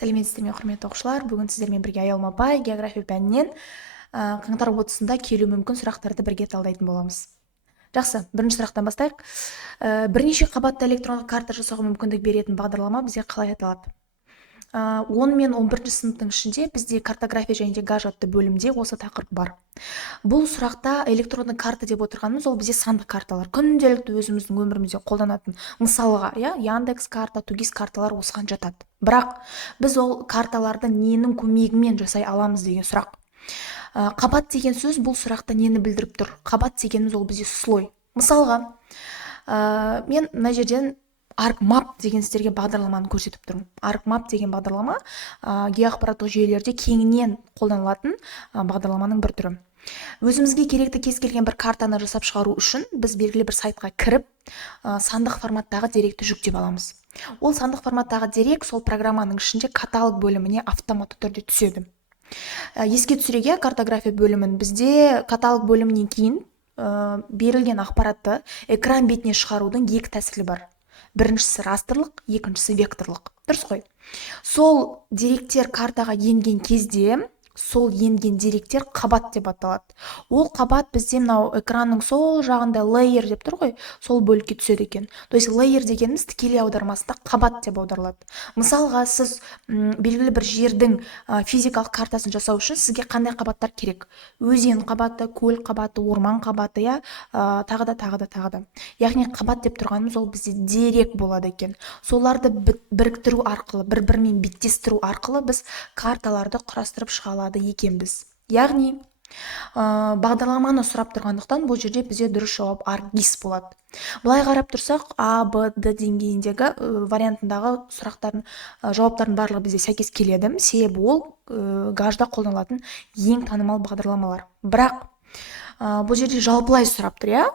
Сәлеметсіздер ме, құрметті оқушылар? Бүгін сіздермен бірге Аялма апай география пәнінен қаңтар отырысында келуі мүмкін сұрақтарды бірге талдайтын боламыз. Жақсы, бірінші сұрақтан бастайық. Бірнеше қабатты электрондық карта жасауға мүмкіндік беретін бағдарлама бізде қалай аталады? 10 мен 11 сыныптың ішінде бізде картография және де гаж атты бөлімде осы тақырып бар. Бұл сұрақта электронды карта деп отырғанымыз ол бізде сандық карталар, күнделікті өзіміздің өмірімізде қолданатын, мысалға, Яндекс карта, Тугис карталар осыған жатады. Бірақ біз ол карталарды ненің көмегімен жасай аламыз деген сұрақ. Қабат деген сөз бұл сұрақта нені білдіріп тұр? Қабат дегеніміз ол бізде слой. Мысалға, мен мына жерден ArcMap деген сіздерге бағдарламаны көрсетіп тұрмын. ArcMap деген бағдарлама геоақпараттық жүйелерде кеңінен қолданылатын бағдарламаның бір түрі. Өзімізге керекті кез келген бір картаны жасап шығару үшін біз белгілі бір сайтқа кіріп, сандық форматтағы деректі жүктеп аламыз. Ол сандық форматтағы дерек сол программаның ішінде каталог бөліміне автоматты түрде түседі. Еске түсіреге, картография бөлімін бізде каталог бөлімінен кейін берілген ақпаратты экран бетіне шығарудың екі тәсілі бар. Біріншісі растрлық, екіншісі векторлық. Дұрыс қой. Сол деректер картаға енген кезде, сол енген деректер қабат деп аталады. Ол қабат бізде мынау экранның сол жағында layer деп тұр ғой, сол бөлікке түседі екен. То есть layer дегеніміз тікелей аудармасында қабат деп аударылады. Мысалға, сіз белгілі бір жердің физикалық картасын жасау үшін сізге қандай қабаттар керек? Өзен қабаты, көл қабаты, орман қабаты, тағы да. Яғни қабат деп тұрғанымыз ол бізде дерек болады екен. Соларды біріктіру арқылы, бір-бірімен беттестіру арқылы біз карталарды құрастырып шыға алады екенбіз. Яғни бағдарламаны сұрап тұрғандықтан бұл жерде бізде дұрыс жауап ArcGIS болады. Былай қарап тұрсақ, А, Б, Д деңгейіндегі вариантындағы сұрақтардың жауаптардың барлығы бізде сәйкес келеді. Себебі ол гажда қолданылатын ең танымал бағдарламалар. Бірақ бұл жерде жалпылай сұрап тұр,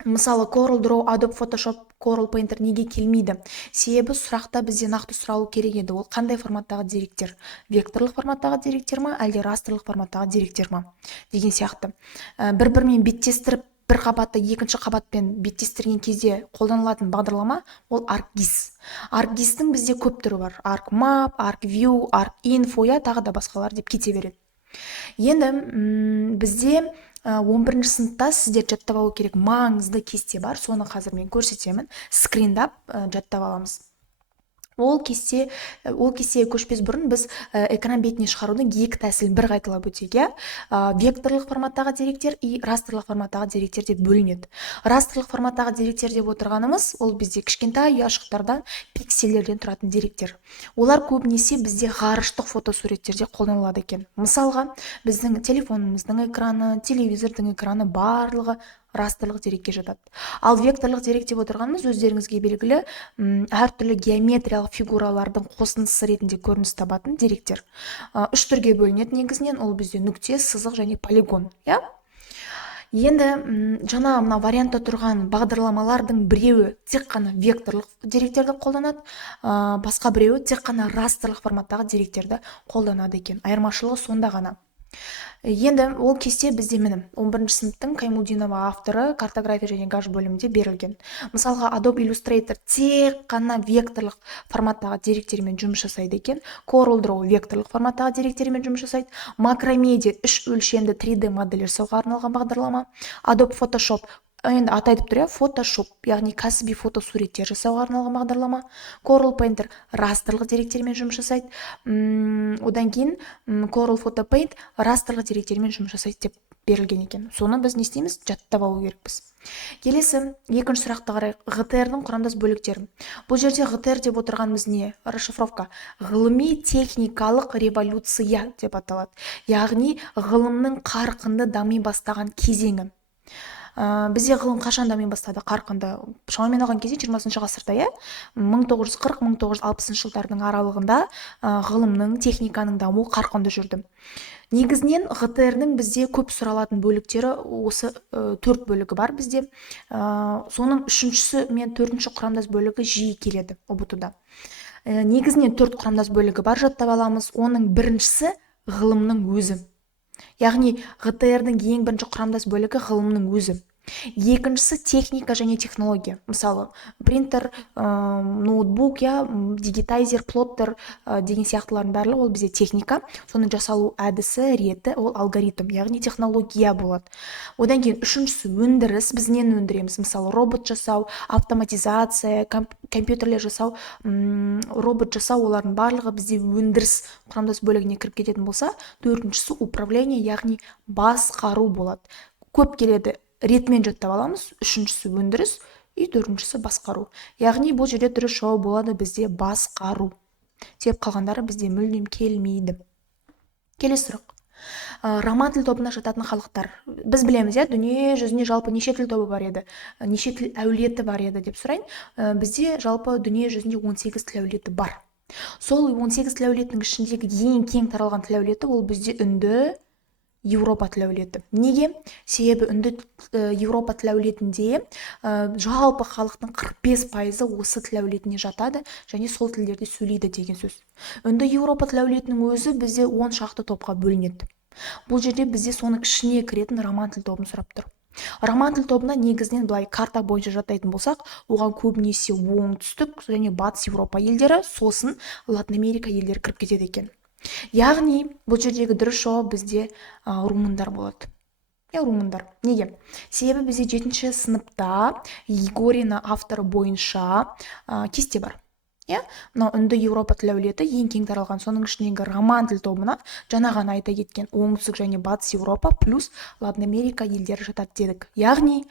Мысалы, CorelDRAW, Adobe Photoshop, Corel Painter неге келмейді? Себебі сұрақта бізде нақты сұралу керек еді. Ол қандай форматтағы деректер? Векторлық форматтағы деректер ма, әлде растрлық форматтағы деректер ма? Деген сияқты. Бір-бірімен беттестіріп, бір қабатты екінші қабатпен беттестірген кезде қолданылатын бағдарлама ол ArcGIS. ArcGIS-тің бізде көп түрі бар. ArcMap, ArcView, ArcInfo, тағы да басқалар деп кете береді. Енді бізде 11 сыныпта сіздер жаттап алу керек маңызды кесте бар. Соны қазір мен көрсетемін. Скриндап жаттап аламыз. Ол кестеге көшпес бұрын біз экран бетіне шығарудың екі тәсілін бір қайталап өтейік. Векторлық форматтағы деректер и растрлық форматтағы деректер деп бөлінеді. Растрлық форматтағы деректер деп отырғанымыз ол бізде кішкентай ұяшықтардан, пикселдерден тұратын деректер. Олар көбінесе бізде ғарыштық фотосуреттерде қолданылады екен. Мысалға, біздің телефонымыздың экраны, телевизордың экраны барлығы растрлық дерекке жатады. Ал векторлық дерек деп отырғанымыз өздеріңізге белгілі әртүрлі геометриялық фигуралардың қосындысы ретінде көрініс табатын деректер. Үш түрге бөлінеді негізінен, ол бізде нүкте, сызық және полигон. Енді жаңа мына вариантта тұрған бағдарламалардың біреуі тек қана векторлық деректерді қолданады, басқа біреуі тек қана растрлық форматтағы деректерді қолданады екен. Айырмашылығы сонда ғана. Енді ол кесте бізде 11 сыныптың Каймудинова авторы картография және гаж бөлімінде берілген. Мысалға, Adobe Illustrator тек қана векторлық форматтағы деректермен жұмыс жасайды екен. CorelDRAW векторлық форматтағы деректермен жұмыс жасайды. Macromedia 3 өлшемді 3D модель жасауға арналған бағдарлама. Adobe Photoshop енді атайтып тұр, Photoshop, яғни кәсіби фотосуреттер жасауға арналған бағдарлама. Corel Painter растрлық деректермен жұмыс жасайды. Одан кейін Corel Photo Paint растрлық деректермен жұмыс жасайды деп берілген екен. Соны біз не істейміз? Жаттап алу керекпіз. Келесі, екінші сұрақты қарайық. ГТР-дің құрамдас бөліктері. Бұл жерде ГТР деп отырғанымыз не? Расшифровка. Ғылыми техникалық революция деп аталады. Яғни ғылымның қарқынды дами бастаған кезеңі. Бізде ғылым қашан дами бастады? Қарқынды. Шамамен алған кезде 20 ғасырда, 1940-1960 жылдардың аралығында ғылымның, техниканың дамуы қарқынды жүрді. Негізінен ГТР-ның бізде көп сұралатын бөліктері осы 4 бөлігі бар бізде. Соның 3-ші мен 4-ші құрамдас бөлігі жиі келеді ұбт-да. Негізінен 4 құрамдас бөлігі бар, жаттап аламыз. Оның біріншісі ғылымның өзі. Яғни ГТР-дің ең бірінші құрамдас бөлігі ғылымның өзі. Екіншісі техника және технология. Мысалы принтер, ноутбук, дигитайзер, плоттер деген сияқтылардың барлығы ол бізде техника. Соны жасалу әдісі, реті ол алгоритм, яғни технология болады. Одан кейін үшіншісі өндіріс. Біз нені өндіреміз? Мысалы робот жасау, автоматизация, компьютерлер жасау, робот жасау, олардың барлығы бізде өндіріс құрамдас бөлігіне кіріп кететін болса, төртіншісі управление, яғни басқару болады. Көп келеді, ретмен жаттап аламыз. Үшіншісі өндіріс, төртіншісі басқару. Яғни бұл жерде дұрыс жауап болады бізде басқару. Себеп қалғандары бізде мүлдем келмейді. Келесі сұрақ. Роман тіл тобына жататын халықтар. Біз білеміз, дүние жүзінде жалпы неше тіл тобы бар еді, неше тіл әулеті бар еді деп сұрайын. Бізде жалпы дүние жүзінде 18 тіл әулеті бар. Сол 18 тіл әулетінің ішіндегі ең кең таралған тіл әулеті ол бізде үнді Еуропа тіл әулеті. Неге? Себебі үнді Еуропа тіл әулетінде жалпы халықтың 45% осы тіл әулетіне жатады және сол тілдерде сөйлейді деген сөз. Үнді Еуропа тіл әулетінің өзі бізде 10 шақты топқа бөлінеді. Бұл жерде бізде соның ішіне кіретін роман тіл тобын сұрап тұр. Роман тіл тобына негізінен былай карта бойынша жатайтын болсақ, оған көбінесе оңтүстік және батыс Еуропа елдері, сосын Латын Америка елдері кіріп кетеді екен. Яғни бұл жердегі дұрыс жауап бізде румындар болады. Румындар. Неге? Себебі бізде 7-ші сыныпта Егорина авторы бойынша кесте бар. Мынау үнді Еуропа тіл әулеті ең кең таралған, соның ішіндегі роман тіл тобына жаңа ғана айта кеткен оңтүстік және батыс Еуропа плюс Латын Америка елдері жатады дедік. Яғни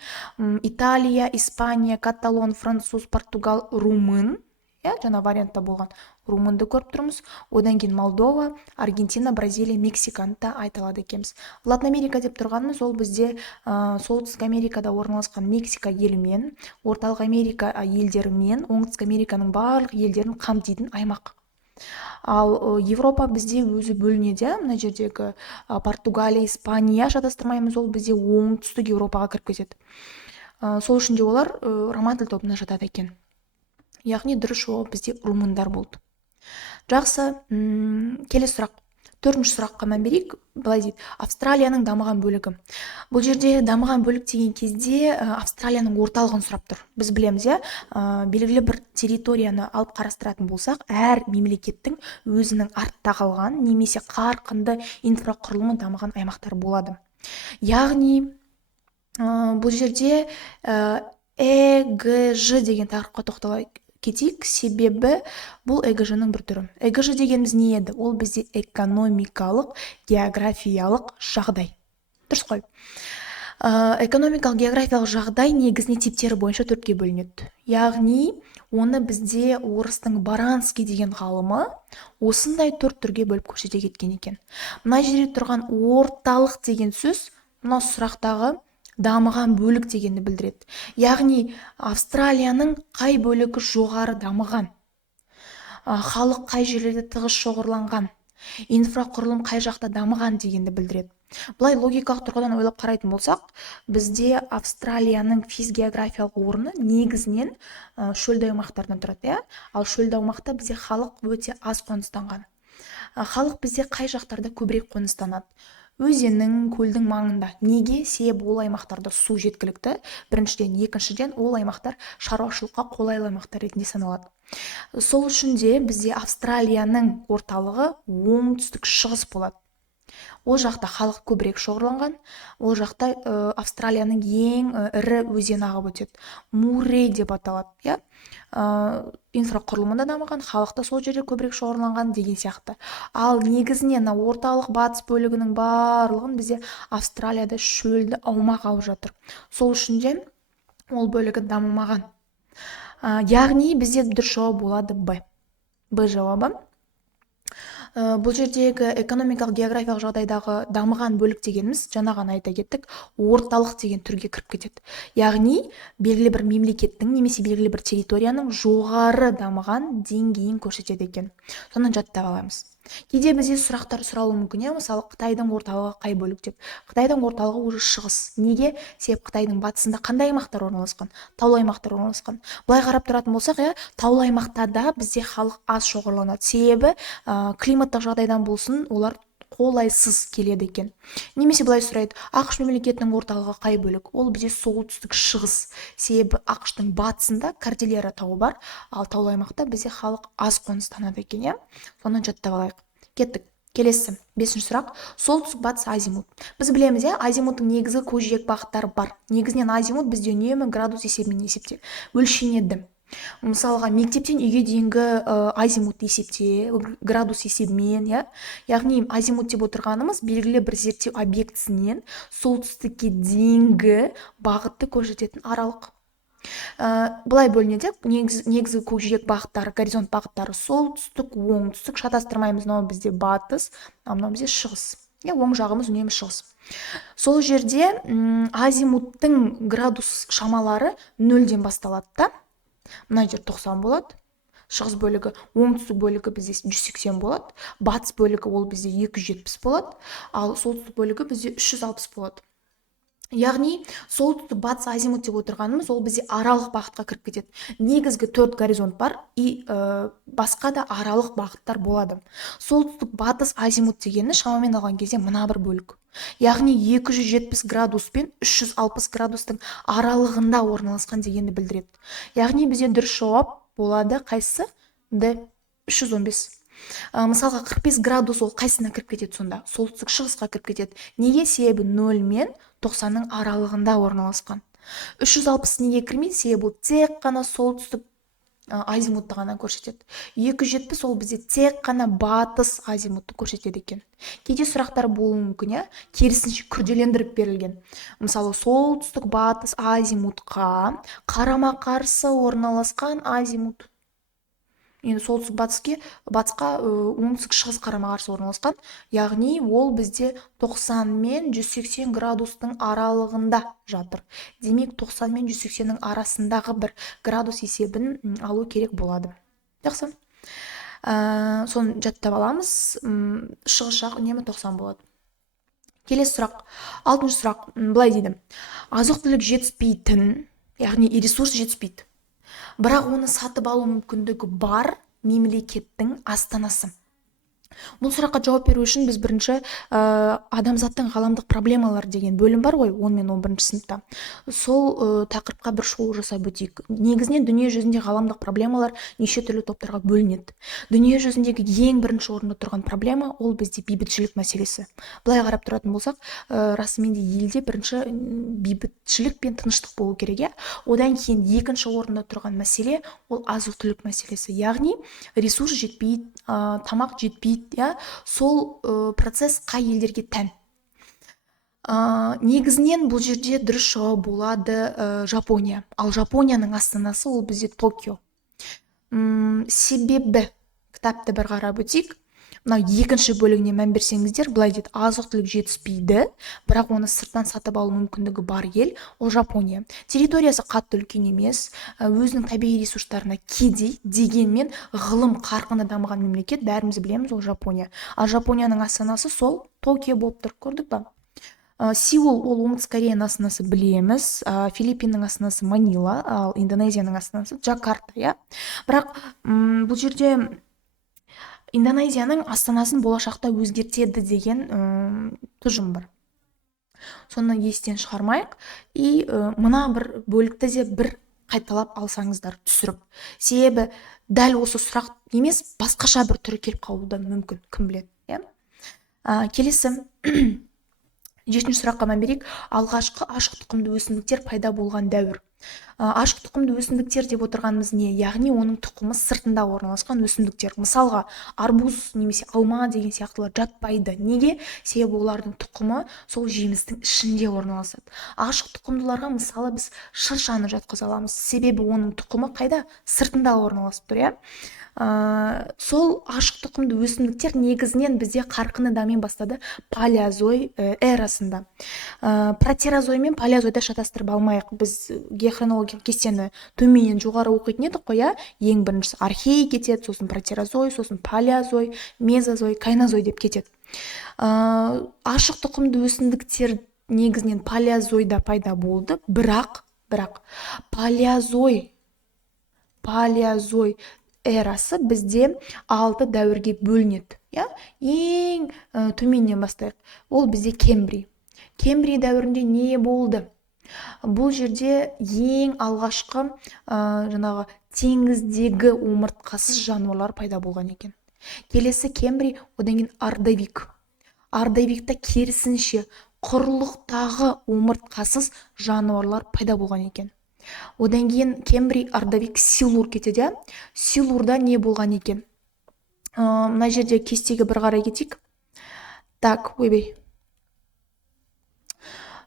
Италия, Испания, Каталон, француз, португал, румын, жаңа вариантта болған румынды көріп тұрмыз. Одан кейін Молдова, Аргентина, Бразилия, Мексиканы да айталады екенбіз. Латын Америка деп тұрғанымыз ол бізде солтүстік Америкада орналасқан Мексика елімен, орталық Америка елдерімен, оңтүстік Американың барлық елдерін қамтитын аймақ. Ал Европа бізде өзі бөлінеді. Мына жердегі Португалия, Испания шатастырмаймыз, ол бізде оңтүстік Европаға кіріп кетеді. Сол үшін де олар роман тіл тобына жатады екен. Яғни дұрыс жауап бізде румындар болды. Жақсы, келесі сұрақ. 4-ші сұраққа мән берейік. Былай дейді, Австралияның дамыған бөлігі. Бұл жерде дамыған бөлік деген кезде Австралияның орталығын сұрап тұр. Біз білеміз, белгілі бір территорияны алып қарастыратын болсақ, әр мемлекеттің өзінің артта қалған немесе қарқынды инфрақұрылымы дамыған аймақтар болады. Яғни бұл жерде ЭГЖ деген тақырыпқа тоқтала кетейік, себебі бұл ЭГЖ-ның бір түрі. ЭГЖ дегеніміз не еді? Ол бізде экономикалық, географиялық жағдай. Дұрыс қой. Экономикалық, географиялық жағдай негізіне типтері бойынша төртке бөлінеді. Яғни, оны бізде орыстың Баранский деген ғалымы осындай төрт түрге бөліп көрсете кеткен екен. Мына жерде тұрған орталық деген сөз, мына сұрақтағы дамыған бөлік дегенді білдіреді. Яғни Австралияның қай бөлігі жоғары дамыған, халық қай жерлерде тығыз шоғырланған, инфрақұрылым қай жақта дамыған дегенді білдіреді. Бұлай логикалық тұрғыдан ойлап қарайтын болсақ, бізде Австралияның физгеографиялық орны негізінен шөлді аймақтардан тұрады. Ал шөлді аумақта бізде халық өте аз қоныстанған. Халық бізде қай жақтарда көбірек қоныстанады? Өзеннің, көлдің маңында. Неге? Себебі ол аймақтарда су жеткілікті. Біріншіден, екіншіден, ол аймақтар шаруашылыққа қолайлы аймақтар ретінде саналады. Сол үшін де бізде Австралияның орталығы оңтүстік шығыс болады. Ол жақта халық көбірек шоғырланған, ол жақта Австралияның ең ірі өзені ағып өтеді. Муррей деп аталады. Инфрақұрылымында дамыған, халықта сол жерде көбірек шоғырланған деген сияқты. Ал негізінен орталық батыс бөлігінің барлығын бізде Австралияда шөлді аумақ алып жатыр. Сол үшін де ол бөлігі дамымаған. Яғни бізде дұрыс жауап болады Б. Б жауабы. Бұл жердегі экономикалық, географиялық жағдайдағы дамыған бөлік дегеніміз, жаңа ғана айта кеттік, орталық деген түрге кіріп кетеді. Яғни белгілі бір мемлекеттің немесе белгілі бір территорияның жоғары дамыған деңгейін көрсетеді екен. Соны жаттап аламыз. Кейде бізде сұрақтар сұралуы мүмкін, мысалы Қытайдың орталығы қай бөлік деп. Қытайдың орталығы уже шығыс. Неге? Себебі Қытайдың батысында қандай аймақтар орналасқан? Таулы аймақтар орналасқан. Былай қарап тұратын болсақ, таулы аймақтарда бізде халық аз шоғырланады. Себебі климаттық жағдайдан болсын, олар қолайсыз келеді екен. Немесе былай сұрайды, ақш мемлекетінің орталығы қай бөлік? Ол бізде солтүстік шығыс. Себебі ақштың батысында Кордильера тауы бар, ал таулы аймақта бізде халық аз қоныстанады екен, иә? Соны жаттап алайық. Кеттік. Келесі 5-ші сұрақ. Солтүстік батыс азимут. Біз білеміз, иә, азимуттың негізгі көкжиек бағыттары бар. Негізінен азимут бізде үнемі градус есебімен өлшенеді. Мысалға, мектептен үйге дейінгі азимут есепте, градус есебімен, иә. Яғни азимут деп отырғанымыз белгілі бір зерттеу объектісінен солтүстікке дейінгі бағытты көрсететін аралық. Былай бөлінеді, негізгі көкжиек бағыттары, горизонт бағыттары солтүстік, оңтүстік, шатастырмаймыз, мынау бізде батыс, мынау бізде шығыс. Оң жағымыз үнемі шығыс. Сол жерде азимуттың градус шамалары 0-ден басталады да. Мына жер 90 болады. Шығыс бөлігі, оңтүстік бөлігі бізде 180 болады. Батыс бөлігі ол бізде 270 болады. Ал солтүстік бөлігі бізде 360 болады. Яғни солтүстік батыс азимут деп отырғанымыз ол бізде аралық бағытқа кіріп кетеді. Негізгі 4 горизонт бар и басқа да аралық бағыттар болады. Солтүстік батыс азимут дегені шамамен алған кезде мына бір бөлік. Яғни 270 градус пен 360 градустың аралығында орналасқан дегенді білдіреді. Яғни бізде дұрыс жауап болады қайсы? Д. 315. Мысалға 45 градус ол қайсына кіріп кетеді сонда? Солтүстік шығысқа кіріп кетеді. Неге? Себебі 0 мен 90-ның аралығында орналасқан. 360 неге кірмейді? Себебі тек қана солтүстік азимутты ғана көрсетеді. 270 ол бізде тек қана батыс азимутты көрсетеді екен. Кейде сұрақтар болуы мүмкін, керісінше күрделендіріп берілген. Мысалы, солтүстік батыс азимутқа қарама-қарсы орналасқан азимут. Енді солтүстік батысқа оңтүстік шығыс қарама-қарсы орналасқан. Яғни ол бізде 90 мен 180 градустың аралығында жатыр. Демек 90 мен 180-ның арасындағы бір градус есебін алу керек болады. Жақсы. Соны жаттап аламыз. Шығыс жақ үнемі 90 болады. Келесі сұрақ. 6-шы сұрақ. Былай дейді. Азық-түлік жетіспейтін, яғни ресурс жетіспейді. Бірақ оны сатып алу мүмкіндігі бар мемлекеттің астанасы. Бұл сұраққа жауап беру үшін біз бірінші адамзаттың ғаламдық проблемалар деген бөлім бар ғой, 10 мен 11 сыныпта. Сол тақырыпқа бір шолу жасап өтейік. Негізінен дүние жүзінде ғаламдық проблемалар неше түрлі топтарға бөлінеді. Дүние жүзіндегі ең бірінші орында тұрған проблема ол бізде бейбітшілік мәселесі. Былай қарап тұратын болсақ, расымен де елде бірінші бейбітшілік пен тыныштық болу керек. Одан кейін екінші орында тұрған мәселе ол азық-түлік мәселесі. Яғни ресурс жетпейді, тамақ жетпейді. Сол процесс қай елдерге тән? Негізінен бұл жерде дұрыс жауап болады Жапония. Ал Жапонияның астанасы ол бізде Токио. Себебі кітапты бір қарап өтейік. Мынау екінші бөлігіне мән берсеңіздер, былай дейді, азық-түлік жетіспейді, бірақ оны сырттан сатып алу мүмкіндігі бар ел ол Жапония. Территориясы қатты үлкен емес, өзінің табиғи ресурстарына кедей, дегенмен ғылым қарқынды дамыған мемлекет, бәріміз білеміз, ол Жапония. Ал Жапонияның астанасы сол Токио болып тұр, көрдік па? Сеул ол оңтүстік Кореяның астанасы білеміз, Филиппиннің астанасы Манила, ал Индонезияның астанасы Джакарта, Бірақ бұл жерде Индонезияның астанасын болашақта өзгертеді деген тұжырым бар. Соны естен шығармайық. И мына бір бөлікті де бір қайталап алсаңыздар түсіріп. Себебі дәл осы сұрақ емес, басқаша бір түрі келіп қалуы да мүмкін, кім біледі. Келесі 7-ші сұраққа мән берейік. Алғашқы ашық тұқымды өсімдіктер пайда болған дәуір. Ашық тұқымды өсімдіктер деп отырғанымыз не? Яғни оның тұқымы сыртында орналасқан өсімдіктер. Мысалға, арбуз немесе алма деген сияқтылар жатпайды. Неге? Себебі олардың тұқымы сол жемістің ішінде орналасады. Ашық тұқымдыларға мысалы біз шыршаны жатқыза аламыз. Себебі оның тұқымы қайда? Сыртында орналасып тұр, Сол ашық тұқымды өсімдіктер негізінен бізде қарқынды дами бастады палеозой эрасында. Протерозой мен палеозойда шатастырып алмайық. Біз хронологиялық кестені төменнен жоғары оқитын едік қой, ең біріншісі архей кетеді, сосын протерозой, сосын палеозой, мезозой, кайнозой деп кетеді. Ашық тұқымды өсімдіктер негізінен палеозойда пайда болды, бірақ палеозой эрасы бізде 6 дәуірге бөлінеді. Ең төменнен бастайық. Ол бізде Кембрий дәуірінде не болды? Бұл жерде ең алғашқы жаңағы теңіздегі омыртқасыз жануарлар пайда болған екен. Келесі Кембрий, одан кейін Ардавикта керісінше құрлықтағы омыртқасыз жануарлар пайда болған екен. Одан кейін Кембрий, Ардавик, Силур кетеді. Силурда не болған екен? Мына жерде кестеге бір қарай кетейік. Так,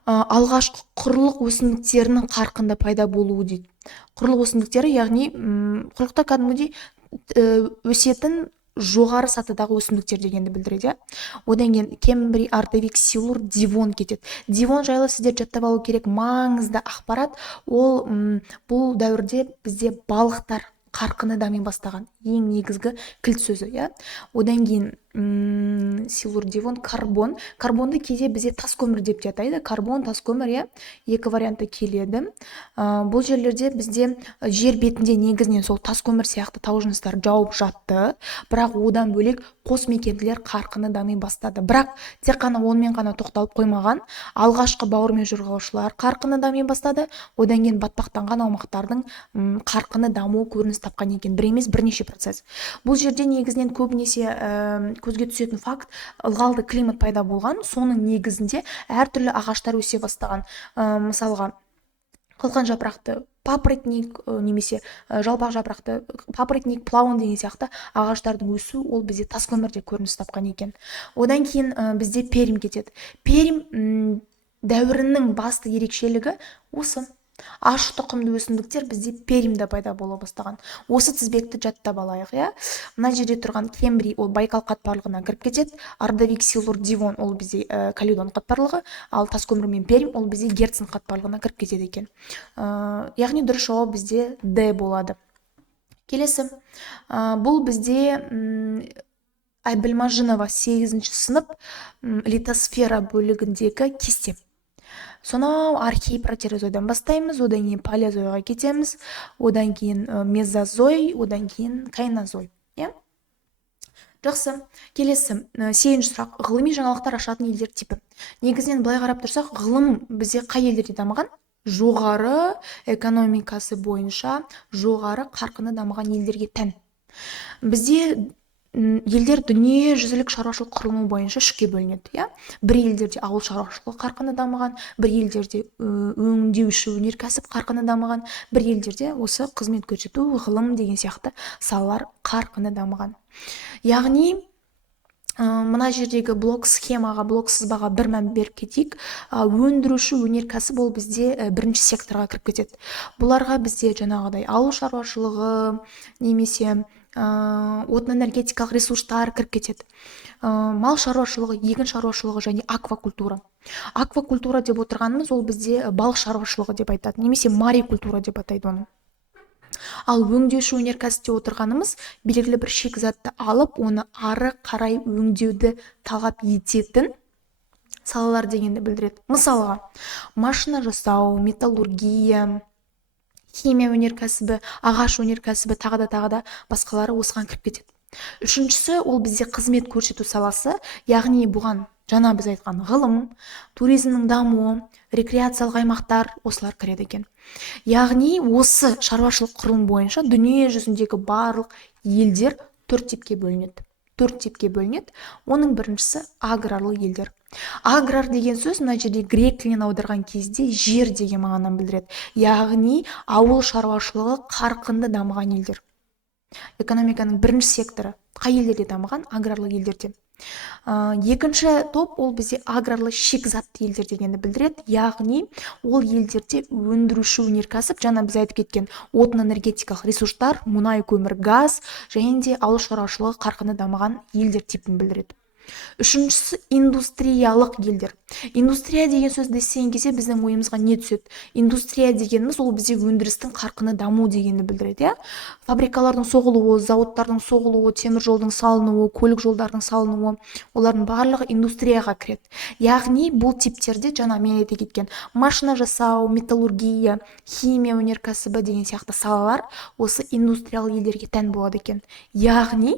алғашқы құрлық өсімдіктерінің қарқынды пайда болуы дейді. Құрлық өсімдіктері, яғни құрлықта кәдімгідей өсетін жоғары сатыдағы өсімдіктер дегенді білдіреді. Одан кейін Кембрий, Ардавик, Силур, Дивон кетеді. Дивон жайлы сіздер жаттап алу керек маңызды ақпарат. Ол бұл дәуірде бізде балықтар қарқыны дами бастаған. Ең негізгі кілт сөзі. Одан кейін Силур, Дивон, карбон. Карбонды кейде бізде тас көмір деп те атайды. Карбон, тас көмір, екі варианты келеді. Бұл жерлерде бізде жер бетінде негізінен сол тас көмір сияқты тау жыныстары жауып жатты. Бірақ одан бөлек қос мекенділер қарқыны дами бастады. Бірақ тек қана онымен ғана тоқталып қоймаған. Алғашқы бауырмен жорғалаушылар қарқыны дами бастады. Одан кейін батпақтанған аумақтардың қарқыны дамуы көрініс тапқан екен. Бір емес, бірнеше процесс. Бұл жерде негізінен көбінесе көзге түсетін факт, ылғалды климат пайда болған. Соның негізінде әртүрлі ағаштар өсе бастаған. Мысалға, қылқан жапырақты папоротник немесе жалпақ жапырақты папоротник, плаун деген сияқты ағаштардың өсу ол бізде тас көмірде көрініс тапқан екен. Одан кейін бізде Перим кетеді. Перим дәуірінің басты ерекшелігі осы. Ашық тұқымды өсімдіктер бізде Перимде пайда бола бастаған. Осы тізбекті жаттап алайық. Мына жерде тұрған Кембрий ол Байкал қатпарлығына кіріп кетеді. Ардавик, Силур, Дивон ол бізде Каледон қатпарлығы, ал тас көмір мен Перим ол бізде Герцен қатпарлығына кіріп кетеді екен. Яғни дұрыс жауап бізде Д болады. Келесі, бұл бізде Айбілмажынова 8-ші сынып литосфера бөлігіндегі кесте. Сонау архей-протерозойдан бастаймыз, одан кейін палеозойға кетеміз, одан кейін мезозой, одан кейін кайнозой. Жақсы, келесі 8-ші сұрақ. Ғылыми жаңалықтар ашатын елдер типі. Негізінен былай қарап тұрсақ, ғылым бізде қай елдерде дамыған? Жоғары экономикасы бойынша жоғары қарқыны дамыған елдерге тән. Бізде елдер дүние жүзілік шаруашылық құрылымы бойынша үшке бөлінеді. Бір елдерде ауыл шаруашылығы қарқыны дамыған, бір елдерде өңдеуші өнеркәсіп қарқыны дамыған, бір елдерде осы қызмет көрсету, ғылым деген сияқты салалар қарқыны дамыған. Яғни мына жердегі блок схемаға, блок сызбаға бір мән беріп кетейік. Өндіруші өнеркәсіп ол бізде бірінші секторға кіріп кетеді. Бұларға бізде жаңағыдай ауыл шаруашылығы немесе отын-энергетикалық ресурстар кіріп кетеді. Мал шаруашылығы, егін шаруашылығы және аквакультура. Аквакультура деп отырғанымыз ол бізде балық шаруашылығы деп айтады, немесе марикультура деп атайды оны. Ал өңдеуші өнеркәсіпте отырғанымыз белгілі бір шикізатты алып, оны ары қарай өңдеуді талап ететін салалар дегенді білдіреді. Мысалға, машина жасау, металлургия, химия өнеркәсібі, ағаш өнеркәсібі, тағы да басқалары осыған кіріп кетеді. Үшіншісі ол бізде қызмет көрсету саласы, яғни бұған жаңа біз айтқан ғылым, туризмнің дамуы, рекреациялық аймақтар осылар кіреді екен. Яғни осы шаруашылық құрылым бойынша дүние жүзіндегі барлық елдер төрт типке бөлінеді. Оның біріншісі аграрлы елдер. Аграр деген сөз мына жерде грек тілінен аударған кезде жер деген мағынаны білдіреді. Яғни ауыл шаруашылығы қарқынды дамыған елдер. Экономиканың бірінші секторы қай елдерде дамыған? Аграрлы елдерде. Екінші топ ол бізде аграрлы шикізатты елдер дегенді білдіреді. Яғни ол елдерде өндіруші өнеркәсіп, жаңа біз айтып кеткен отын-энергетикалық ресурстар, мұнай, көмір, газ және де ауыл шаруашылығы қарқынды дамыған елдер типін білдіреді. Үшіншісі индустриялық елдер. Индустрия деген сөзді естіген кезде біздің ойымызға не түседі? Индустрия дегеніміз ол бізде өндірістің қарқыны даму дегенді білдіреді, иә? Фабрикалардың соғылуы, зауыттардың соғылуы, темір жолдың салынуы, көлік жолдардың салынуы, олардың барлығы индустрияға кіреді. Яғни бұл типтерде жаңа мен айта кеткен машина жасау, металлургия, химия өнеркәсібі деген сияқты салалар осы индустриал елдерге тән болады екен. Яғни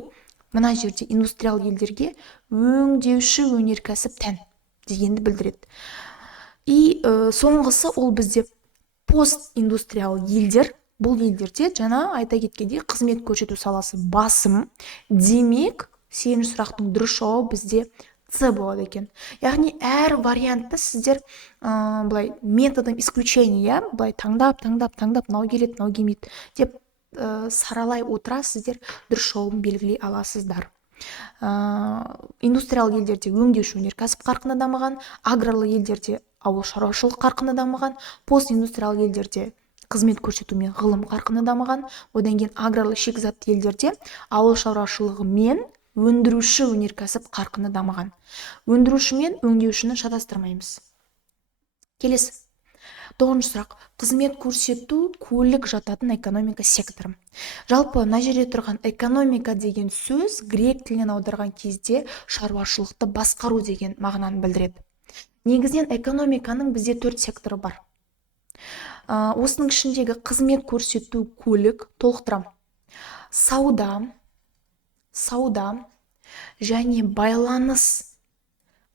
мына жерде индустриал елдерге өңдеуші өнеркәсіп тән дегенді білдіреді. И соңғысы ол бізде постиндустриал елдер. Бұл елдерде жаңа айта кеткендей қызмет көрсету саласы басым. Демек, 8-ші сұрақтың дұрыс жауабы бізде С болады екен. Яғни әр вариантты сіздер былай методом исключения, былай таңдап, мынау келеді, мынау келмейді деп саралай отыра сіздер дұрыс жауабын белгілей аласыздар. Индустриал елдерде өңдеуші өнеркәсіп қарқыны дамыған, аграрлы елдерде ауыл шаруашылық қарқыны дамыған, постиндустриал елдерде қызмет көрсету мен ғылым қарқыны дамыған, одан кейін аграрлы шикізатты елдерде ауыл шаруашылығы мен өндіруші өнеркәсіп қарқыны дамыған. Өндіруші мен өңдеушіні шатастырмаймыз. Келесі. 9-шы сұрақ. Қызмет көрсету көлік жататын экономика секторы. Жалпы мына жерде тұрған экономика деген сөз грек тілінен аударған кезде шаруашылықты басқару деген мағынаны білдіреді. Негізінен экономиканың бізде 4 секторы бар. Осының ішіндегі қызмет көрсету көлік толықтырам. Сауда және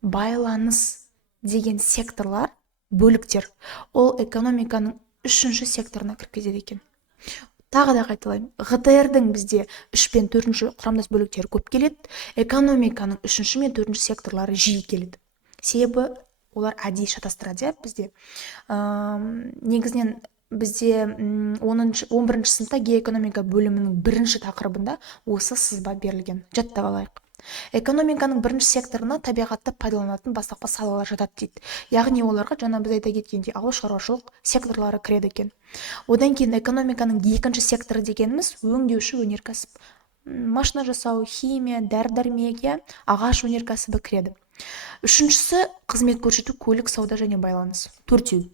байланыс деген секторлар, бөліктер, ол экономиканың 3-ші секторына кіргізеді екен. Тағы да қайталаймын, ГТР-дің бізде 3 пен 4-ші құрамдас бөліктері көп келеді, экономиканың 3-ші мен 4-ші секторлары жиі келеді. Себебі олар әдейі шатастырады бізде. Негізінен бізде 11-ші сыныпта геоэкономика бөлімінің 1-ші тақырыбында осы сызба берілген. Жаттап алайық. Экономиканың 1-ші секторына табиғатты пайдаланатын бастапқы салалар жатады дейді. Яғни оларға жаңа біз айта кеткендей ауыл шаруашылық секторлары кіреді екен. Одан кейін экономиканың 2-ші секторы дегеніміз өңдеуші өнеркәсіп. Машина жасау, химия, дәрі-дәрмек, ағаш өнеркәсібі кіреді. 3-шісі қызмет көрсету, көлік, сауда және байланыс. 4-еу.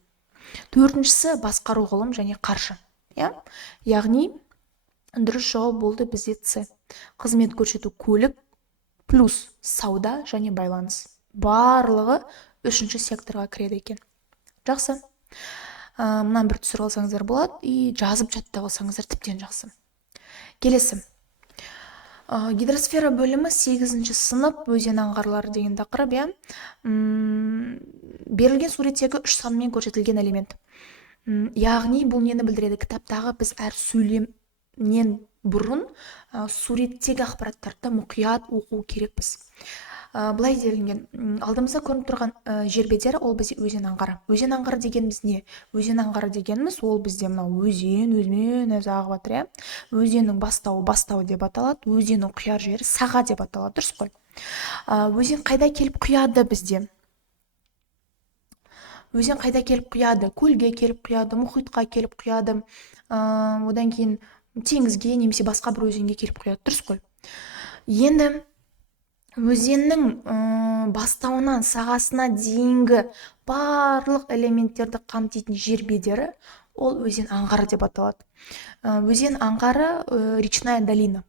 4-шісі басқару, ғылым және қаржы. Яғни дұрыс жауап болды бізде С. Қызмет көрсету, көлік плюс сауда және байланыс. Барлығы 3-ші секторға кіреді екен. Жақсы. Мұнан бір түсір алсаңыздар болады, и жазып жаттап алсаңыздар тіптен жақсы. Келесі. Гидросфера бөлімі 8-ші сынып өзен аңғарлары деген тақырып. Берілген суреттегі 3 санмен көрсетілген элемент. Яғни бұл нені білдіреді? Кітаптағы біз әр сөйлемнен бұрын суреттегі ақпараттарды мұқият оқу керекпіз. Былай делінген, алдымызда көрініп тұрған жер бедері ол бізде өзен аңғары. Өзен аңғары дегеніміз не? Өзен аңғары дегеніміз ол бізде мынау өзен өзі ағып жатыр. Өзеннің бастауы деп аталады, өзеннің құяр жері саға деп аталады, дұрыс қой. Өзен қайда келіп құяды бізде? Өзен қайда келіп құяды? Көлге келіп құяды, мұхитқа келіп құяды, одан кейін теңізге немесе басқа бір өзенге келіп құяды, дұрыс қой. Енді өзеннің бастауынан сағасына дейінгі барлық элементтерді қамтитын жер бедері ол өзен аңғары деп аталады. Өзен аңғары речная долина.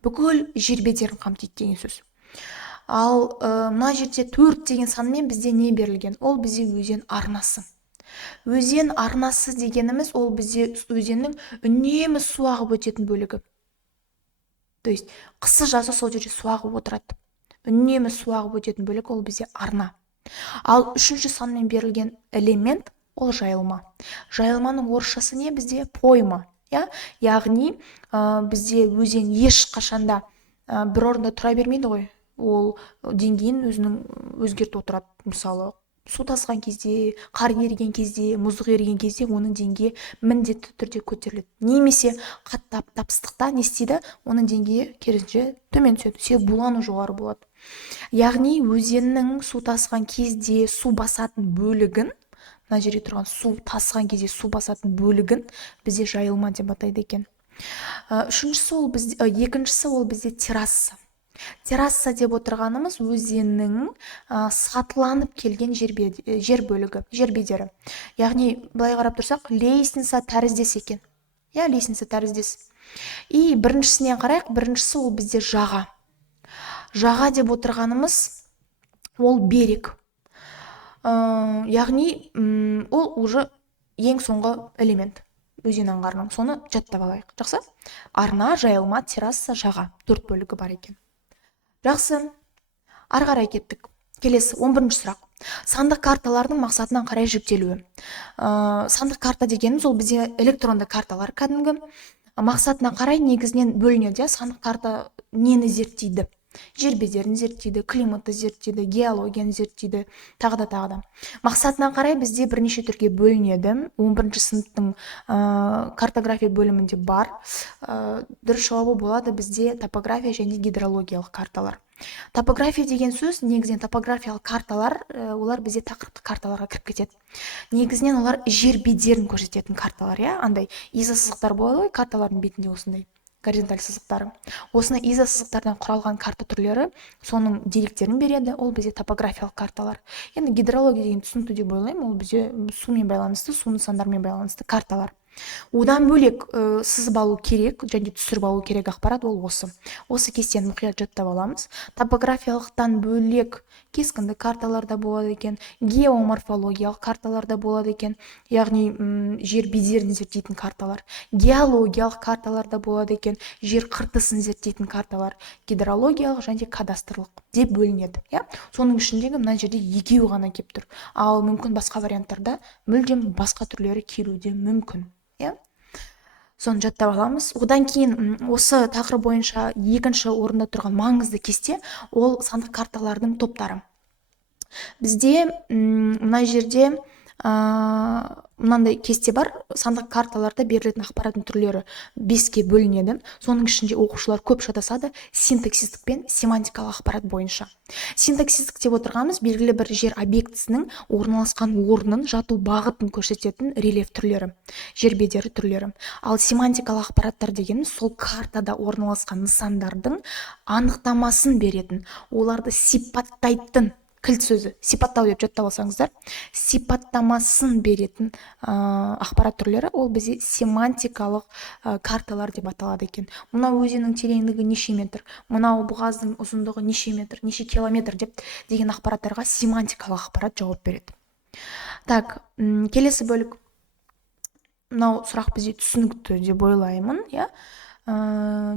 Бүкіл жер бедерін қамтиды деген сөз. Ал мына жерде 4 деген санмен бізде не берілген? Ол бізде өзен арнасы. Өзен арнасы дегеніміз ол бізде өзеннің үнемі су ағып өтетін бөлігі. То есть қысы жазы сол жерде су ағып отырады. Үнемі су ағып өтетін бөлік ол бізде арна. Ал 3-ші санмен берілген элемент ол жайылма. Жайылманың орысшасы не бізде? Пойма. Яғни бізде өзен еш қашанда бір орында тұра бермейді ғой. Ол деңгейін өзгертіп отырады. Мысалы су тасқан кезде, қар еріген кезде, мұздық еріген кезде оның деңгейі міндетті түрде көтеріледі. Немесе қатты аптапыстықта не істейді? Оның деңгейі керісінше төмен түседі. Себебі булану жоғары болады. Яғни өзеннің су тасқан кезде су басатын бөлігін, мына жерде тұрған су тасқан кезде су басатын бөлігін бізде жайылма деп атайды екен. Екіншісі ол бізде терраса. Терраса деп отырғанымыз өзеннің сатыланып келген жер бөлігі, жер бедері. Яғни былай қарап тұрсақ, лестница тәріздес екен. Иә, лестница тәріздес. И біріншісіне қарайық, біріншісі ол бізде жаға. Жаға деп отырғанымыз ол берег. Яғни ол уже ең соңғы элемент өзен аңғарының. Соны жаттап алайық. Жақсы? Арна, жайылма, терраса, жаға. 4 бөлігі бар екен. Жақсы. Ары қарай кеттік. Келесі 11-ші сұрақ. Сандық карталардың мақсатына қарай жіктелуі. Сандық карта дегеніміз ол бізде электронды карталар кәдімгі. Мақсатына қарай негізінен бөлінеді. Сандық карта нені зерттейді? Жер бедерін зерттейді, климатты зерттейді, геологияны зерттейді, тағы да. Мақсатына қарай бізде бірнеше түрге бөлінеді. 11-ші сыныптың картография бөлімінде бар. Дұрыс жауабы болады бізде топография және гидрологиялық карталар. Топография деген сөз, негізінен топографиялық карталар, олар бізде тақырыптық карталарға кіріп кетеді. Негізінен олар жер бедерін көрсететін карталар, андай изосызықтар болады ғой карталардың бетінде, осындай горизонталь сызықтары. Осыны изосызықтардан құралған карта түрлері соның деректерін береді. Ол бізде топографиялық карталар. Енді гидрология деген түсінікті деп ойлаймын, ол бізде сумен байланысты, су нысандарымен байланысты карталар. Одан бөлек сызып алу керек және түсіріп алу керек ақпарат ол осы. Осы кестені мұқият жаттап аламыз. Топографиялықтан бөлек кескінді карталарда болады екен, геоморфологиялық карталарда болады екен, яғни жер бедерін зерттейтін карталар, геологиялық карталарда болады екен, жер қыртысын зерттейтін карталар, гидрологиялық және кадастрлық деп бөлінеді. Соның ішіндегі мына жерде екеуі ғана келіп тұр. Ал мүмкін басқа варианттарда мүлдем басқа түрлері келуі мүмкін. Соны жаттап аламыз. Одан кейін осы тақырып бойынша екінші орында тұрған маңызды кесте ол сандық карталардың топтары. Бізде мына жерде мынандай кесте бар. Сандық карталарда берілетін ақпараттың түрлері 5-ке бөлінеді. Соның ішінде оқушылар көп шатасады синтаксистік пен семантикалық ақпарат бойынша. Синтаксистік деп отырғанымыз белгілі бір жер объектісінің орналасқан орнын, жату бағытын көрсететін рельеф түрлері, жер бедері түрлері. Ал семантикалық ақпараттар дегеніміз сол картада орналасқан нысандардың анықтамасын беретін, оларды сипаттайтын, кілт сөзі, сипаттау деп жаттап алсаңыздар, сипаттамасын беретін ақпарат түрлері ол бізде семантикалық карталар деп аталады екен. Мынау өзеннің тереңдігі неше метр, мынау бұғаздың ұзындығы неше метр, неше километр деген ақпараттарға семантикалық ақпарат жауап береді. Так, келесі бөлік. Мынау сұрақ бізде түсінікті деп ойлаймын.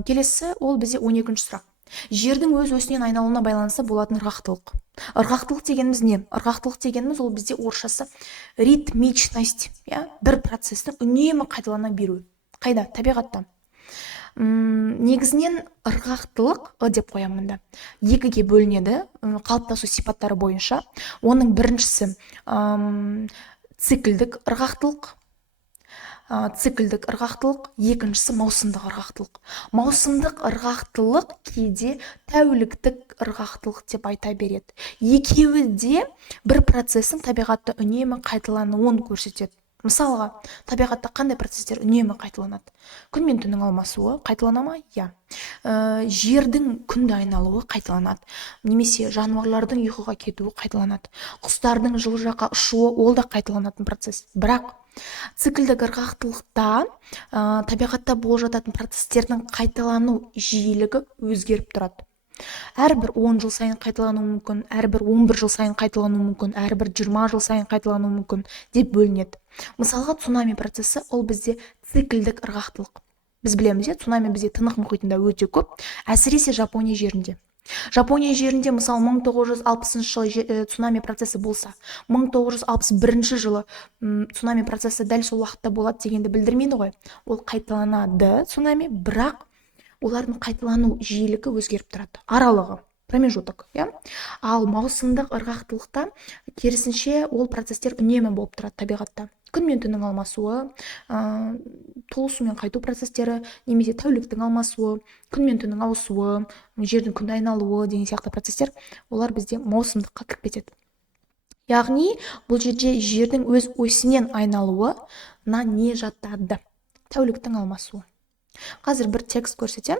Келесі ол бізде 12-ші сұрақ. Жердің өз өсінен айналуына байланысты болатын ырғақтылық. Ырғақтылық дегеніміз не? Ырғақтылық дегеніміз ол бізде орысшасы ритмичность, бір процестің үнемі қайталана беру. Қайда? Табиғатта. Негізінен ырғақтылық деп қоямын да. 2-ге бөлінеді қалыптасу сипаттары бойынша. Оның біріншісі циклдік ырғақтылық. Екіншісі маусымдық ырғақтылық. Маусымдық ырғақтылық кейде тәуліктік ырғақтылық деп айта береді. Екеуі де бір процестің табиғатта үнемі қайталануын көрсетеді. Мысалға, табиғатта қандай процестер үнемі қайталанады? Күн мен түннің алмасуы қайталана ма? Жердің күнді айналуы қайталанады. Немесе жануарлардың ұйқыға кетуі қайталанады. Құстардың жылы жаққа ұшуы ол да қайталанатын процесс. Бірақ циклдік ырғақтылықта табиғатта болып жататын процестердің қайталану жиілігі өзгеріп тұрады. Әрбір 10 жыл сайын қайталануы мүмкін, әрбір 11 жыл сайын қайталануы мүмкін, әрбір 20 жыл сайын қайталануы мүмкін деп бөлінеді. Мысалға, цунами процесі ол бізде циклдік ырғақтылық. Біз білеміз, цунами бізде Тынық мұхитында өте көп, әсіресе Жапония жерінде. Жапония жерінде мысалы 1960 жылы цунами процесі болса, 1961 жылы цунами процесі дәл сол уақытта болады дегенді білдірмейді ғой. Ол қайталанады цунами, бірақ олардың қайталану жиілігі өзгеріп тұрады. Аралығы, промежуток. Ал маусымдық ырғақтылықта керісінше ол процестер үнемі болып тұрады табиғатта. Күн мен түннің алмасуы, толысу мен қайту процестері, немесе тәуліктің алмасуы, күн мен түннің ауысуы, жердің күнді айналуы деген сияқты процестер, олар бізде маусымдыққа кіріп кетеді. Яғни, бұл жерде жердің өз осінен айналуына не жатады? Тәуліктің алмасуы. Қазір бір текст көрсетем.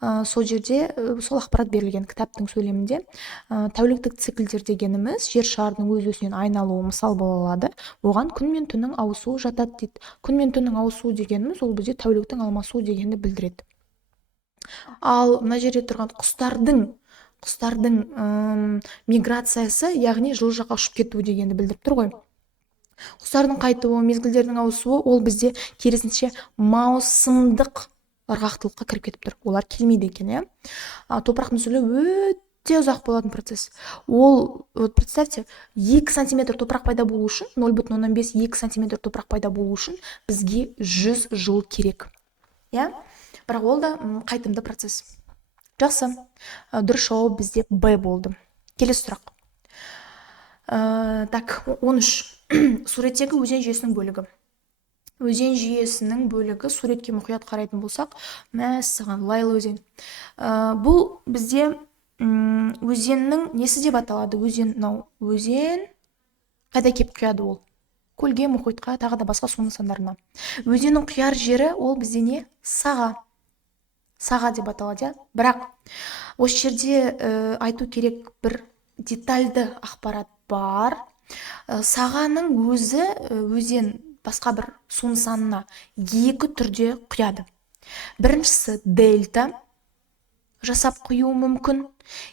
сол жерде сол ақпарат берілген кітаптың сөйлемінде. Тәуліктік циклдер дегеніміз жер шарының өз өзінен айналуы мысал бола алады. Оған күн мен түннің ауысуы жатады дейді. Күн мен түннің ауысуы дегеніміз ол бізде тәуліктің алмасуы дегенді білдіреді. Ал мына жерде тұрған құстардың миграциясы, яғни жылы жаққа ұшып кетуі дегенді білдіріп тұр ғой. Құстардың қайтуы, мезгілдердің ауысуы ол бізде керісінше маусымдық ырғақтылыққа кіріп кетіп тұр. Олар келмейді екен, иә. Топырақтың түзілуі өте ұзақ болатын процесс. Ол, вот представьте, 2 сантиметр топырақ пайда болу үшін, 0,5-2 сантиметр топырақ пайда болу үшін бізге 100 жыл керек. Иә? Бірақ ол да қайтымды процесс. Жақсы. Дұрыс жауап бізде Б болды. Келесі сұрақ. Так, 13. Суреттегі өзен жүйесінің бөлігі. Өзен жүйесінің бөлігі суретке мұқият қарайтын болсақ, мәссаған, лайлы өзен. Бұл бізде өзеннің несі деп аталады? Өзен қайда кеп құяды ол? Көлге, мұхитқа, тағы да басқа су нысандарына. Өзеннің құяр жері ол бізде не? Саға деп аталады. Бірақ осы жерде айту керек бір детальды ақпарат бар. Сағаның өзі өзен басқа бір су нысанына 2 түрде құяды. Біріншісі дельта жасап құюы мүмкін.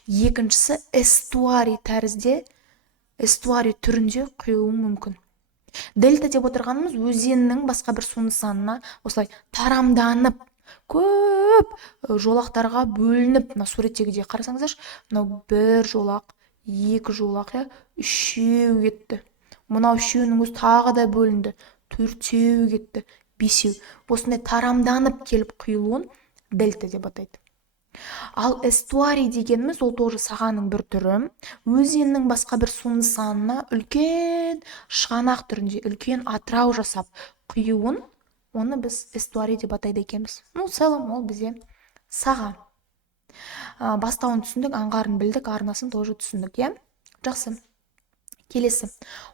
Екіншісі эстуарий түрінде құюы мүмкін. Дельта деп отырғанымыз өзеннің басқа бір су нысанына осылай тарамданып, көп жолақтарға бөлініп, мына суреттегідей қарасаңыздаршы, мынау 1 жолақ, 2 жолақ, 3 кетті. Мынау 3-нің өзі тағы да бөлінді. 4 кетті, 5. Осындай тарамданып келіп құйылуын дельта деп атайды. Ал эстуарий дегеніміз ол тоже сағаның бір түрі. Өзеннің басқа бір су нысанына үлкен шығанақ түрінде, үлкен атырау жасап құюын, оны біз эстуарий деп атайды екенбіз. В целом ол бізде саға. Бастауын түсіндік, аңғарын білдік, арнасын тоже түсіндік, иә? Жақсы. Келесі.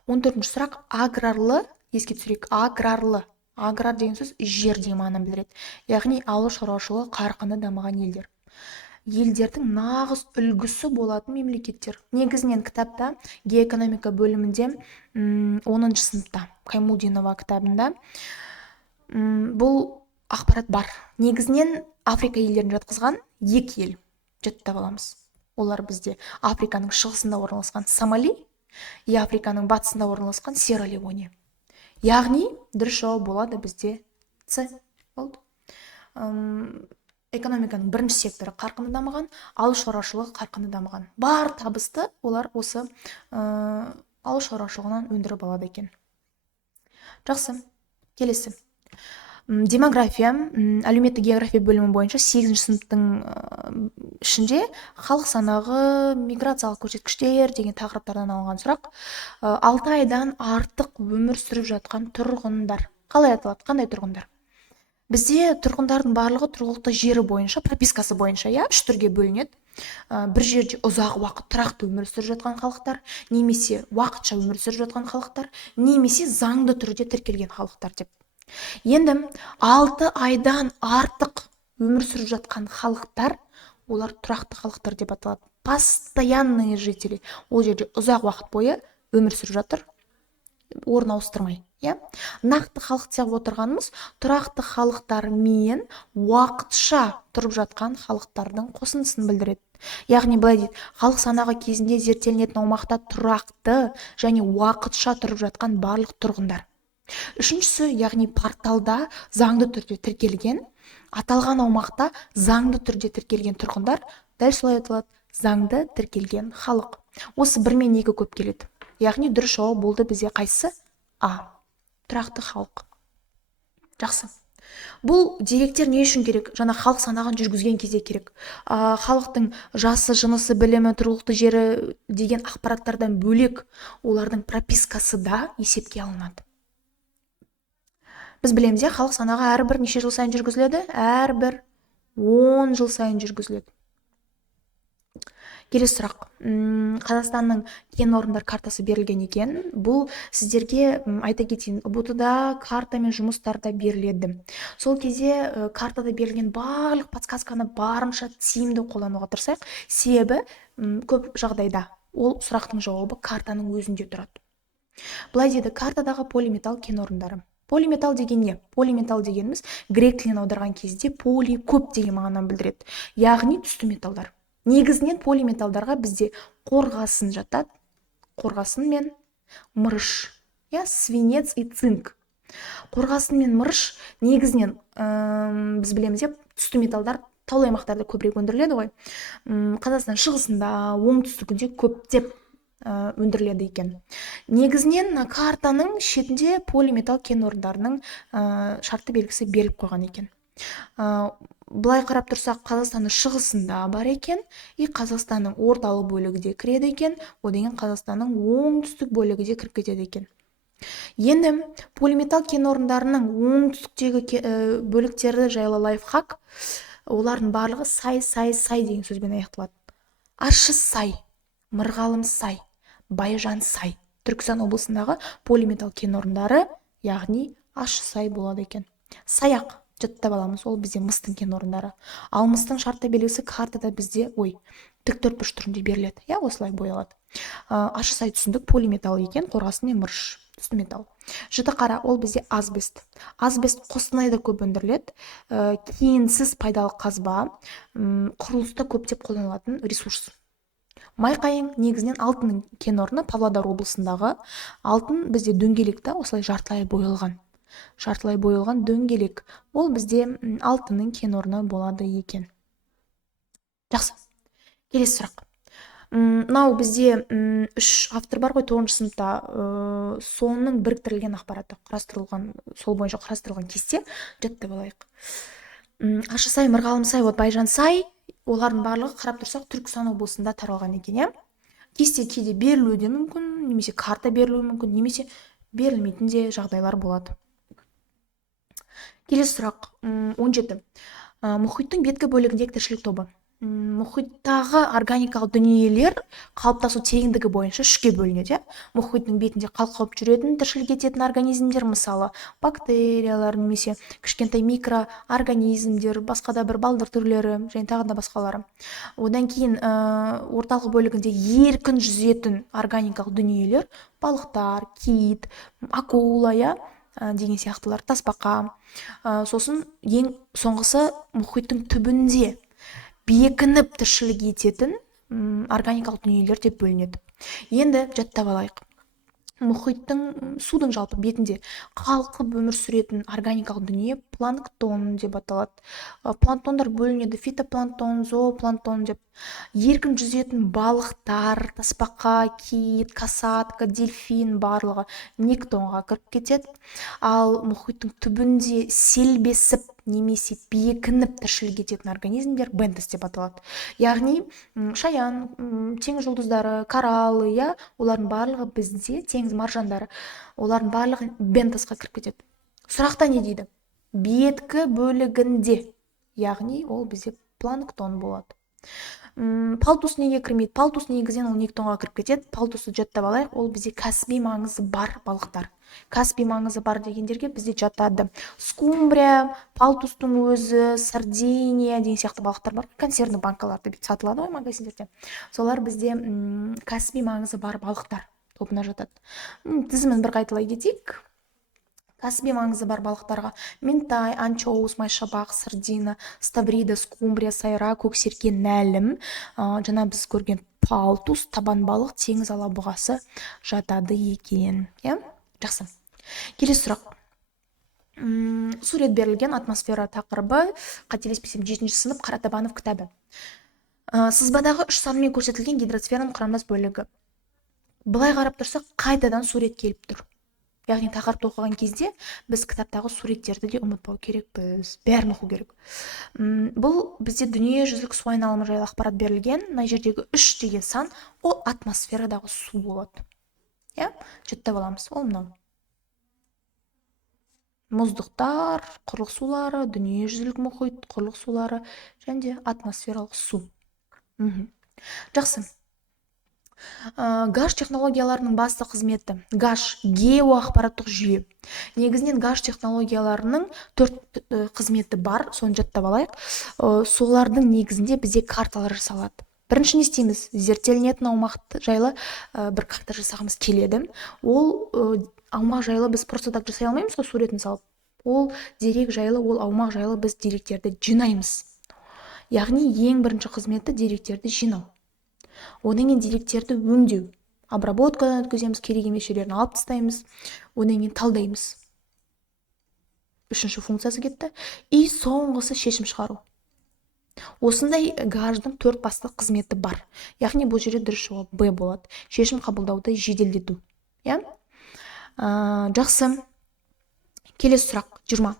14-ші сұрақ. Аграрлы, еске түсірейік, аграрлы. Аграр деген сөз жер деген мағынаны білдіреді. Яғни ауыл шаруашылығы қарқынды дамыған елдер. Елдердің нағыз үлгісі болатын мемлекеттер. Негізінен кітапта, геоэкономика бөлімінде 10-шы сыныпта, Каймулдинова кітабында бұл ақпарат бар. Негізінен Африка елдерін жатқызған 2 ел жаттап аламыз. Олар бізде Африканың шығысында орналасқан Сомали, и Африканың батысында орналасқан Сьерра-Леоне. Яғни дұрыс жауап болады бізде С. Болды. Экономиканың бірінші секторы қарқынды дамыған, ауыл шаруашылығы қарқынды дамыған. Бар табысты олар осы ауыл шаруашылығынан өндіріп алады екен. Жақсы. Келесі. Демография, әлеуметтік география бөлімі бойынша 8-ші сыныптың ішінде халық санағы, миграциялық көрсеткіштер деген тақырыптардан алынған сұрақ. 6 айдан артық өмір сүріп жатқан тұрғындар. Қалай аталады? Қандай тұрғындар? Бізде тұрғындардың барлығы тұрғылықты жері бойынша, пропискасы бойынша, 3 түрге бөлінеді. Бір жерде ұзақ уақыт тұрақты өмір сүріп жатқан халықтар, немесе уақытша өмір сүріп жатқан халықтар, немесе заңды түрде тіркелген халықтар деп. Енді 6 айдан артық өмір сүріп жатқан халықтар, олар тұрақты халықтар деп аталады. Постоянные жители. Ол жерде ұзақ уақыт бойы өмір сүріп жатыр, орын ауыстырмай. Нақты халық деп отырғанымыз тұрақты халықтар мен уақытша тұрып жатқан халықтардың қосындысын білдіреді. Яғни былай дейді, халық санағы кезінде зерттелінетін аумақта тұрақты және уақытша тұрып жатқан барлық тұрғындар. Үшіншісі, яғни порталда заңды түрде тіркелген, аталған аумақта заңды түрде тіркелген тұрғындар, дәл солай аталады, заңды тіркелген халық. Осы 1 мен 2 көп келеді. Яғни дұрыс жауап болды бізде қайсысы? А. Тұрақты халық. Жақсы. Бұл деректер не үшін керек? Жаңа халық санағын жүргізген кезде керек. Халықтың жасы, жынысы, білімі, тұрғылықты жері деген ақпараттардан бөлек олардың пропискасы да есепке алынады. Біз білеміз, халық санағы әрбір неше жыл сайын жүргізіледі? Әрбір 10 жыл сайын жүргізіледі. Келесі сұрақ. Қазақстанның кен орындар картасы берілген екен. Бұл сіздерге айта кетейін, ұбт-да картамен жұмыстарда беріледі. Сол кезде картада берілген барлық подсказканы барынша тиімді қолдануға тырысайық. Себебі көп жағдайда ол сұрақтың жауабы картаның өзінде тұрады. Былай деді, картадағы полиметалл кен орындары. Полиметалл деген не? Полиметалл дегеніміз грек тілінен аударған кезде поли көп деген мағынаны білдіреді. Яғни түсті металдар. Негізінен полиметалдарға бізде қорғасын жатады. Қорғасын мен мырыш, свинец и цинк. Қорғасын мен мырыш негізінен біз білеміз, түсті металдар таулы аймақтарда көбірек өндіріледі ғой. Қазақстан шығысында, оңтүстігінде көптеп өндіріледі екен. Негізінен картаның шетінде полиметалл кен орындарының шартты белгісі беріліп қойған екен. Былай қарап тұрсақ, Қазақстанның шығысында бар екен, Қазақстанның орталық бөлігі де кіреді екен, одан Қазақстанның оңтүстік бөлігі де кіріп кетеді екен. Енді полиметалл кен орындарының оңтүстіктегі бөліктері жайлы лайфхак, олардың барлығы сай деген сөзбен аяқталады. Ащы сай, Мырғалым сай, Байжан сай. Түркістан облысындағы полиметалл кен орындары, яғни ащы сай болады екен. Саяқ жаттап аламыз, ол бізде мыстың кен орындары. Ал мыстың шартты белгісі картада бізде тік төртбұрыш түрінде беріледі. Осылай боялады. Ащы сай түсіндік, полиметалл екен, қорғасын мен мырыш, түсті металл. Жітіқара, ол бізде асбест. Асбест Қостанайда көп өндіріледі. Кенсіз пайдалы қазба, құрылыста көптеп қолданылатын ресурс. Майқайың негізінен алтынның кен орны, Павлодар облысындағы. Алтын бізде дөңгелекті, осылай жартылай боялған дөңгелек. Ол бізде алтынның кен орны болады екен. Жақсы. Келесі сұрақ. Мынау бізде 3 автор бар ғой 9 сыныпта, соның біріктірілген ақпараты қарастырылған, сол бойынша қарастырылған кесте жаттап алайық. Ащы сай, Мырғалым сай, Байжан сай, олардың барлығы қарап тұрсақ Түркістан облысында таралған екен. Кесте кейде берілуі де мүмкін, немесе карта берілуі мүмкін, немесе берілмейтін де жағдайлар болады. Келесі сұрақ. 17. Мұхиттың беткі бөлігіндегі тіршілік тобы. Мұхиттағы органикалық дүниелер қалыптасу тереңдігі бойынша 3-ке бөлінеді. Мұхиттың бетінде қалқып жүретін, тіршілік ететін организмдер, мысалы бактериялар, немесе кішкентай микроорганизмдер, басқа да бір балдыр түрлері, және тағы да басқалары. Одан кейін орталық бөлігінде еркін жүзетін органикалық дүниелер, балықтар, кит, акула, деген сияқтылар, тасбақа. Сосын ең соңғысы мұхиттың түбінде бекініп тіршілік ететін органикалық дүниелер деп бөлінеді. Енді жаттап алайық. Мұхиттың, судың жалпы бетінде қалқып өмір сүретін органикалық дүние планктон деп аталады. Планктондар бөлінеді, фитопланктон, зоопланктон деп. Еркін жүзетін балықтар, тасбақа, кит, касатка, дельфин барлығы нектонға кіріп кетеді. Ал мұхиттың түбінде селбесіп немесе бекініп тіршілік ететін организмдер бентос деп аталады. Яғни шаян, теңіз жұлдыздары, кораллы, олардың барлығы бізде теңіз маржандары, олардың барлығы бентосқа кіріп кетеді. Сұрақта не дейді? Беткі бөлігінде, яғни ол бізде планктон болады. Палтус неге кірмейді? Палтус негізінен ол нектонға кіріп кетеді. Палтусты жаттап алайық, ол бізде кәсіби маңызы бар балықтар. Кәсіби маңызы бар дегендерге бізде жатады. Скумбрия, палтустың өзі, сардиния деген сияқты балықтар бар. Консервный банкаларда сатылады ғой магазиндерде. Солар бізде кәсіби маңызы бар балықтар тобына жатады. Тізімін бір қайталай кетейік. Кәсіби маңызы бар балықтарға ментай, анчоус, майшабақ, сардина, ставрида, скумбрия, сайра, көксерке, нәлім, жаңа біз көрген палтус, табан балық, теңіз алабұғасы жатады екен. Жақсы. Келесі сұрақ. Сурет берілген, атмосфера тақырыбы, қателеспесем 7-ші сынып, Қаратабанов кітабы. Сызбадағы 3 санмен көрсетілген гидросфераның құрамдас бөлігі. Былай қарап тұрсақ, қайтадан сурет келіп тұр. Яғни тақырыпты оқыған кезде біз кітаптағы суреттерді де ұмытпау керекпіз, бәрін оқу керек. Бұл бізде дүние жүзілік су айналымы жайлы ақпарат берілген. Мына жердегі 3 деген сан, ол атмосферадағы су болады. Жаттап аламыз. Ол мынау. Мұздықтар, құрлық сулары, дүние жүзілік мұхит, құрлық сулары және атмосфералық су. Жақсы. Гаш технологияларының басты қызметі гаш геоақпараттық жүйе. Негізінен гаш технологияларының 4 қызметі бар, соны жаттап алайық. Солардың негізінде бізде карталар жасалады. Бірінші не істейміз? Зерттелінетін аумақ жайлы бір карта жасағымыз келеді. Ол аумақ жайлы біз просто так жасай алмаймыз ғой, суретін салып. Ол дерек жайлы, ол аумақ жайлы біз деректерді жинаймыз. Яғни ең бірінші қызметі деректерді жинау. Одан кейін деректерді өңдеу, обработкадан өткіземіз, керек емес жерлерін алып тастаймыз, одан кейін талдаймыз. Үшінші функциясы кетті. И соңғысы шешім шығару. Осындай гаждың 4 басты қызметі бар. Яғни бұл жерде дұрыс жауап Б болады. Шешім қабылдауды жеделдету. Жақсы. Келесі сұрақ 20.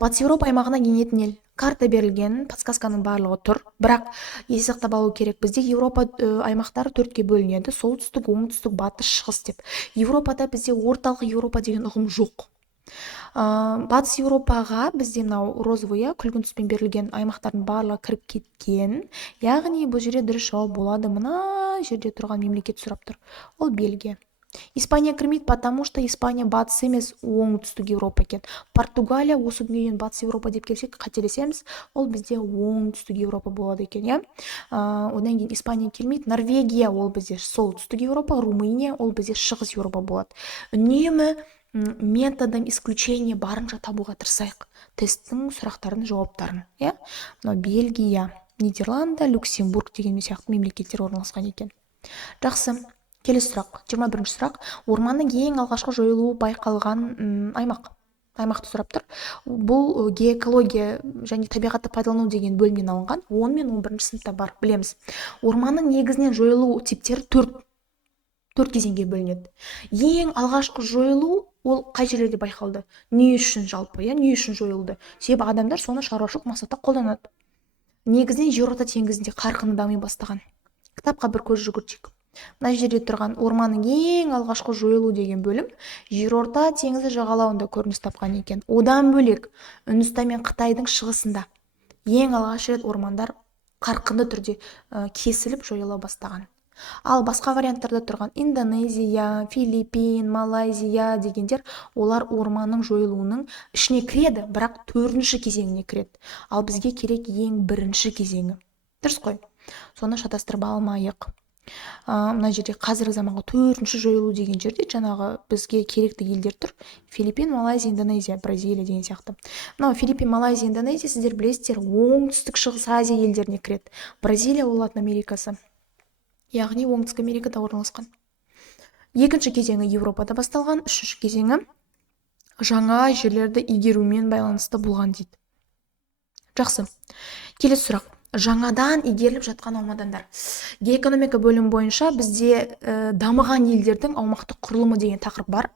Батыс Еуропа аймағына енетін ел. Карта берілген, подсказканың барлығы тұр, бірақ есте сақтап алу керек. Бізде Еуропа аймақтары 4-ке бөлінеді: солтүстік, оңтүстік, батыс, шығыс деп. Еуропада бізде орталық Еуропа деген ұғым жоқ. Батыс Еуропаға бізде мынау розовый, күлгін түспен берілген аймақтардың барлығы кіріп кеткен. Яғни бұл жерде дұрыс жауап болады. Мына жерде тұрған мемлекет сұрап тұр. Ол Бельгия. Испания кірмейді, потому что Испания батыс емес, оңтүстік Еуропа екен. Португалия осы күнге дейін батыс Еуропа деп келсек қателесеміз, ол бізде оңтүстік Еуропа болады екен, Одан кейін Испания келмейді. Норвегия ол бізде солтүстік Еуропа, Румыния ол бізде шығыс Еуропа болады. Үнемі методом исключения барынша табуға тырысайық тесттің сұрақтарын, жауаптарын. Бельгия, Нидерланды, Люксембург деген сияқты мемлекеттер орналасқан екен. Жақсы. Келесі сұрақ, 21 сұрақ. Орманның ең алғашқы жойылуы байқалған аймақты сұрап тұр. Бұл геокология және табиғатты пайдалану деген бөлімнен алынған. 10 мен 11 сыныпта бар, білеміз. Орманның негізінен жойылу типтері 4 кезеңге бөлінеді. Ең алғашқы жойылу ол қай жерлерде байқалды? Не үшін жалпы, не үшін жойылды? Себебі адамдар соны шаруашылық мақсатта қолданады. Негізінен жерорта теңізінде қарқынды дами бастаған. Кітапқа бір көз жүгіртейік. Мына жерде тұрған орманның ең алғашқы жойылу деген бөлім жерорта теңізі жағалауында көрініс тапқан екен. Одан бөлек Үндістан мен Қытайдың шығысында ең алғаш рет ормандар қарқынды түрде кесіліп жойыла бастаған. Ал басқа варианттарда тұрған Индонезия, Филиппин, Малайзия дегендер олар орманның жойылуының ішіне кіреді, бірақ 4-ші кезеңіне кіреді. Ал бізге керек ең 1-ші кезеңі. Дұрыс қой? Соны шатастырып алмайық. Мына жерде қазіргі заманғы 4-ші жойылу деген жерде жаңағы бізге керекті елдер тұр. Филиппин, Малайзия, Индонезия, Бразилия деген сияқты. Мынау Филиппин, Малайзия, Индонезия сіздер білесіздер, оңтүстік шығыс Азия елдеріне кіреді. Бразилия ол Латын Америкасы. Яғни оңтүстік Америкада орналасқан. 2-ші кезеңі Еуропада басталған, 3-ші кезеңі жаңа жерлерді игерумен байланысты болған дейді. Жақсы. Келесі сұрақ. Жаңадан игеріліп жатқан аумадандар. Геоэкономика бөлім бойынша бізде дамыған елдердің аумақтық құрылымы деген тақырып бар.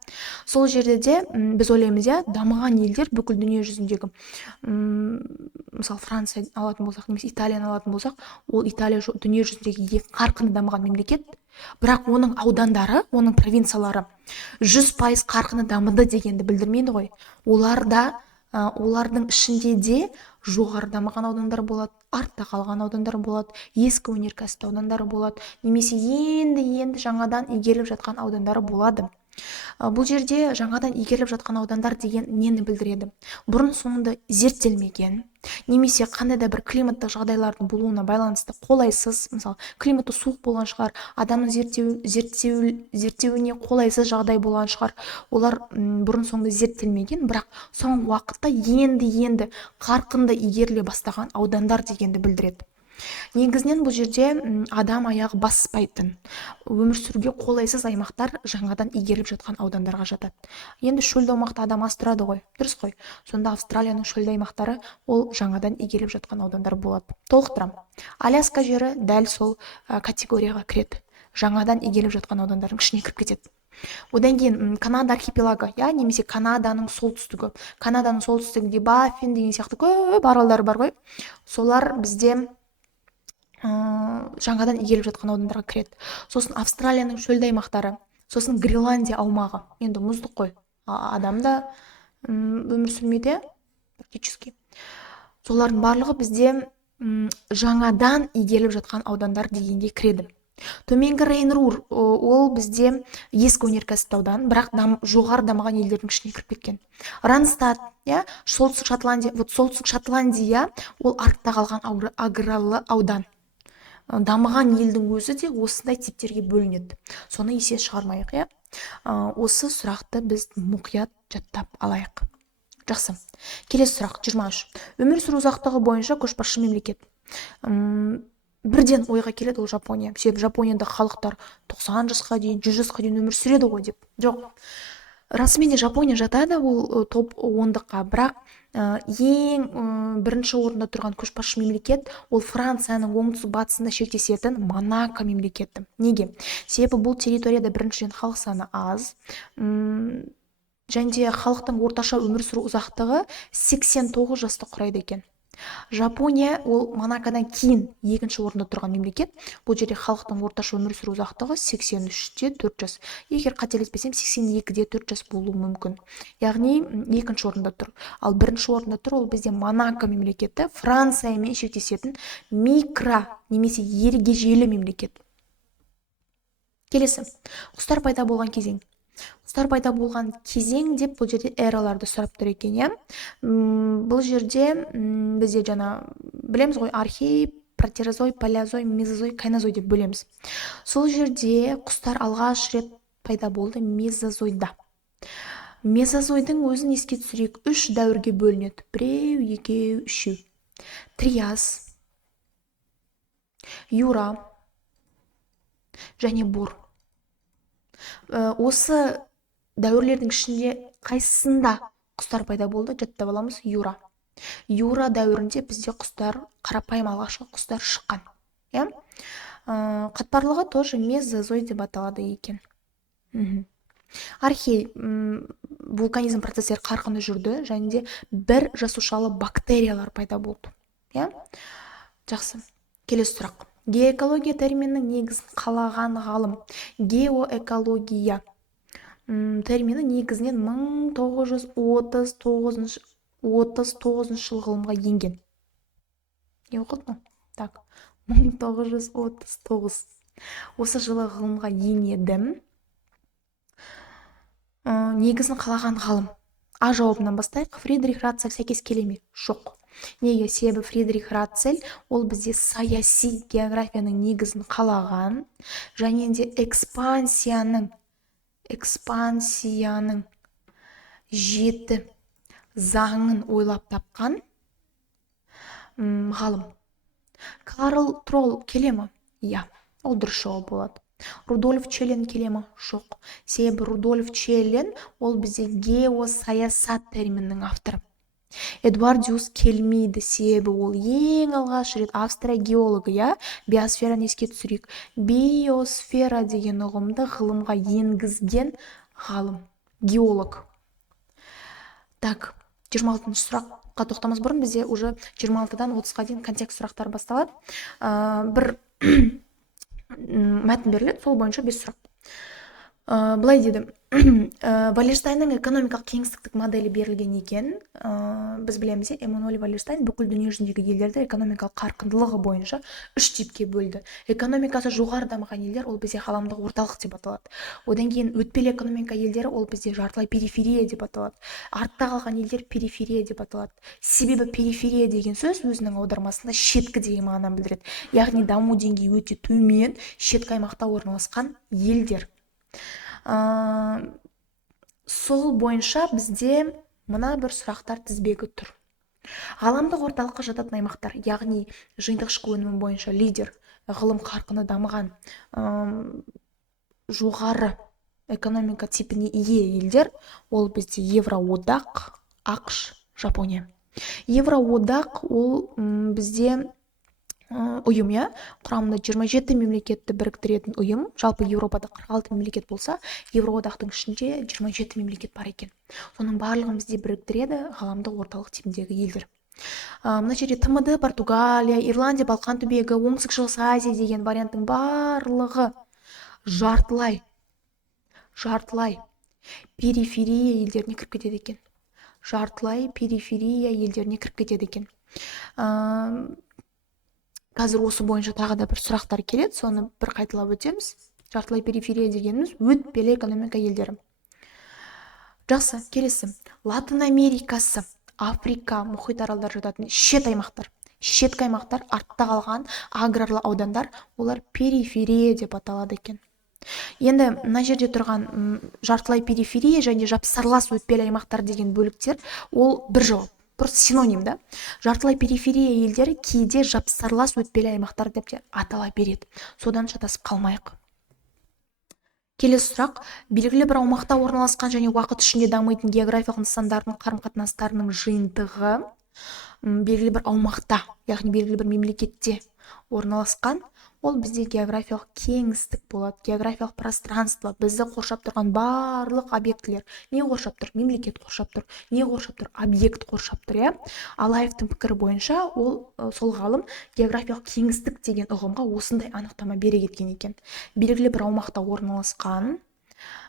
Сол жерде де біз ойлаймыз, дамыған елдер бүкіл дүние жүзіндегі, мысалы Франция алатын болсақ, немесе Италияны алатын болсақ, ол Италия дүние жүзіндегі ең қарқынды дамыған мемлекет, бірақ оның аудандары, оның провинциялары 100% қарқынды дамыды дегенді білдірмейді ғой. Олардың ішінде де жоғары дамыған аудандар болады, артта қалған аудандар болады, ескі өнеркәсіп аудандары болады, немесе енді жаңадан игеріліп жатқан аудандары болады. Бұл жерде жаңадан игеріліп жатқан аудандар деген нені білдіреді? Бұрын соңды зерттелмеген, немесе қандай да бір климаттық жағдайлардың болуына байланысты қолайсыз, мысалы климаты суық болған шығар, адамның зерттеуіне қолайсыз жағдай болған шығар. Олар бұрын соңды зерттелмеген, бірақ соңғы уақытта енді қарқынды игеріле бастаған аудандар дегенді білдіреді. Негізінен бұл жерде адам аяғы баспайтын, өмір сүруге қолайсыз аймақтар жаңадан игеріліп жатқан аудандарға жатады. Енді шөлді аумақта адам аз тұрады ғой, дұрыс қой? Сонда Австралияның шөлді аймақтары ол жаңадан игеріліп жатқан аудандар болады. Толықтырам. Аляска жері дәл сол категорияға кіреді. Жаңадан игеріліп жатқан аудандардың ішіне кіріп кетеді. Одан кейін Канада архипелагы, немесе Канаданың солтүстігі. Канаданың солтүстігінде Баффин деген сияқты көп аралдар бар ғой. Солар бізде жаңадан игеріліп жатқан аудандарға кіреді. Сосын Австралияның шөлді аймақтары, сосын Гренландия аумағы. Енді мұздық қой. Адамда өмір сүрмейді, практически. Солардың барлығы бізде жаңадан игеріліп жатқан аудандар дегенге кіреді. Төменгі Рейн-Рур ол бізде ескі өнеркәсіпті аудан, бірақ жоғары дамыған елдердің ішіне кіріп кеткен. Ранстад, солтүстік Шотландия, солтүстік Шотландия ол артта қалған аграрлы аудан. Дамыған елдің өзі де осындай типтерге бөлінеді. Соны есе шығармайық, осы сұрақты біз мұқият жаттап алайық. Жақсы. Келесі сұрақ 23. Өмір сүру ұзақтығы бойынша көшбасшы мемлекет. Бірден ойға келеді ол Жапония. Себебі Жапонияда халықтар 90 жасқа дейін, 100 жасқа дейін өмір сүреді ғой деп. Жоқ. Расымен де Жапония жатады ол топ 10-дыққа, бірақ ең бірінші орында тұрған көшбасшы мемлекет ол Францияның оңтүстік батысында шектесетін Монако мемлекеті. Неге? Себебі бұл территорияда біріншіден халық саны аз, және де халықтың орташа өмір сүру ұзақтығы 89 жасты құрайды екен. Жапония ол Монакодан кейін екінші орында тұрған мемлекет. Бұл жерде халықтың орташа өмір сүру ұзақтығы 83-те 4 жас. Егер қателеспесем 82-де 4 жас болуы мүмкін. Яғни екінші орында тұр. Ал бірінші орында тұр ол бізде Монако мемлекеті, Франциямен шектесетін микро немесе ергежейлі мемлекет. Келесі. Құстар пайда болған кезең. Құстар пайда болған кезең деп бұл жерде эраларды сұрап тұр екен, бұл жерде бізде жаңа білеміз ғой, архей, протерозой, палеозой, мезозой, кайнозой деп бөлеміз. Сол жерде құстар алғаш рет пайда болды мезозойда. Мезозойдың өзін еске түсірейік, 3 дәуірге бөлінеді. 1, 2, 3. Триас, Юра және Бор. Осы дәуірлердің ішінде қайсысында құстар пайда болды? Жаттап аламыз. Юра дәуірінде бізде құстар, қарапайым алғашқы құстар шыққан. Қатпарлығы тоже мезозой деп аталады екен. Архей вулканизм процестері қарқынды жүрді, және де бір жасушалы бактериялар пайда болды. Жақсы. Келесі сұрақ. Геоэкология терминінің негізін қалаған ғалым. Геоэкология термині негізінен 1939 жылы ғылымға енген. Не оқыды ма? Так, 1939. Осы жылы ғылымға енеді. Негізін қалаған ғалым. А жауабынан бастайық. Фридрих Рацель сәйкес келе ме? Жоқ. Неге? Себебі Фридрих Рацель ол бізде саяси географияның негізін қалаған, және де экспансияның 7 заңын ойлап тапқан ғалым. Карл Тролл келе ме? Ол дұрыс жауап болады. Рудольф Челлен келе ме? Жоқ. Себебі Рудольф Челлен ол бізде геосаясат терминінің авторы. Эдуардиус келмейді, себебі ол ең алғаш рет Австрия геологы, биосфераны еске түсірейік. Биосфера деген ұғымды ғылымға енгізген ғалым, геолог. Так, 26-шы сұраққа тоқтамас бұрын бізде уже 26-дан 30-ға дейін контекст сұрақтар басталады. Бір мәтін беріледі, сол бойынша 5 сұрақ. Былай деді, Валерштайнның экономикалық кеңістіктік моделі берілген екен. Біз білеміз, Эммануэль Валерштайн бүкіл дүние жүзіндегі елдерді экономикалық қарқындылығы бойынша 3 типке бөлді. Экономикасы жоғары дамыған елдер ол бізде ғаламдық орталық деп аталады. Одан кейін өтпелі экономика елдері ол бізде жартылай периферия деп аталады. Артта қалған елдер периферия деп аталады. Себебі периферия деген сөз өзінің аудармасында шеткі деген мағынаны білдіреді. Яғни даму деңгейі өте төмен, шеткі аймақта орналасқан елдер. Сол бойынша бізде мына бір сұрақтар тізбегі тұр. Ғаламдық орталыққа жататын аймақтар, яғни жиынтық ішкі өнімі бойынша лидер, ғылым қарқыны дамыған, жоғары экономика типіне ие елдер, ол бізде Евроодақ, ақш, Жапония. Евроодақ ол бізде ұйым, құрамында 27 мемлекетті біріктіретін ұйым. Жалпы Еуропада 46 мемлекет болса, Евроодақтың ішінде 27 мемлекет бар екен. Соның барлығын бізде біріктіреді ғаламдық орталық типіндегі елдер. Мына жерде ТМД, Португалия, Ирландия, Балқан түбегі, оңтүстік шығыс Азия деген варианттың барлығы жартылай периферия елдеріне кіріп кетеді екен. Жартылай периферия елдеріне кіріп кетеді екен. қазір осы бойынша тағы да бір сұрақтар келеді, соны бір қайталап өтеміз. Жартылай периферия дегеніміз өтпелі экономика елдері. Жақсы, келесі. Латын Америкасы, Африка, мұхит аралдары жататын шет аймақтар. Шеткі аймақтар, артта қалған аграрлы аудандар, олар периферия деп аталады екен. Енді мына жерде тұрған жартылай периферия және жапсарлас өтпелі аймақтар деген бөліктер, ол бір жауап. Просто синоним, да? Жартылай периферия елдері кейде жапсарлас өтпелі аймақтар деп те атала береді. Содан шатасып қалмайық. Келесі сұрақ. Белгілі бір аумақта орналасқан және уақыт ішінде дамитын географиялық нысандардың қарым-қатынастарының жиынтығы белгілі бір аумақта, яғни белгілі бір мемлекетте орналасқан, ол бізде географиялық кеңістік болады. Географиялық пространство, бізді қоршап тұрған барлық объектілер. Не қоршап тұр? Мемлекет қоршап тұр. Не қоршап тұр? Объект қоршап тұр, иә? Алаевтың пікірі бойынша, сол ғалым географиялық кеңістік деген ұғымға осындай анықтама бере кеткен екен. Белгілі бір аумақта орналасқан,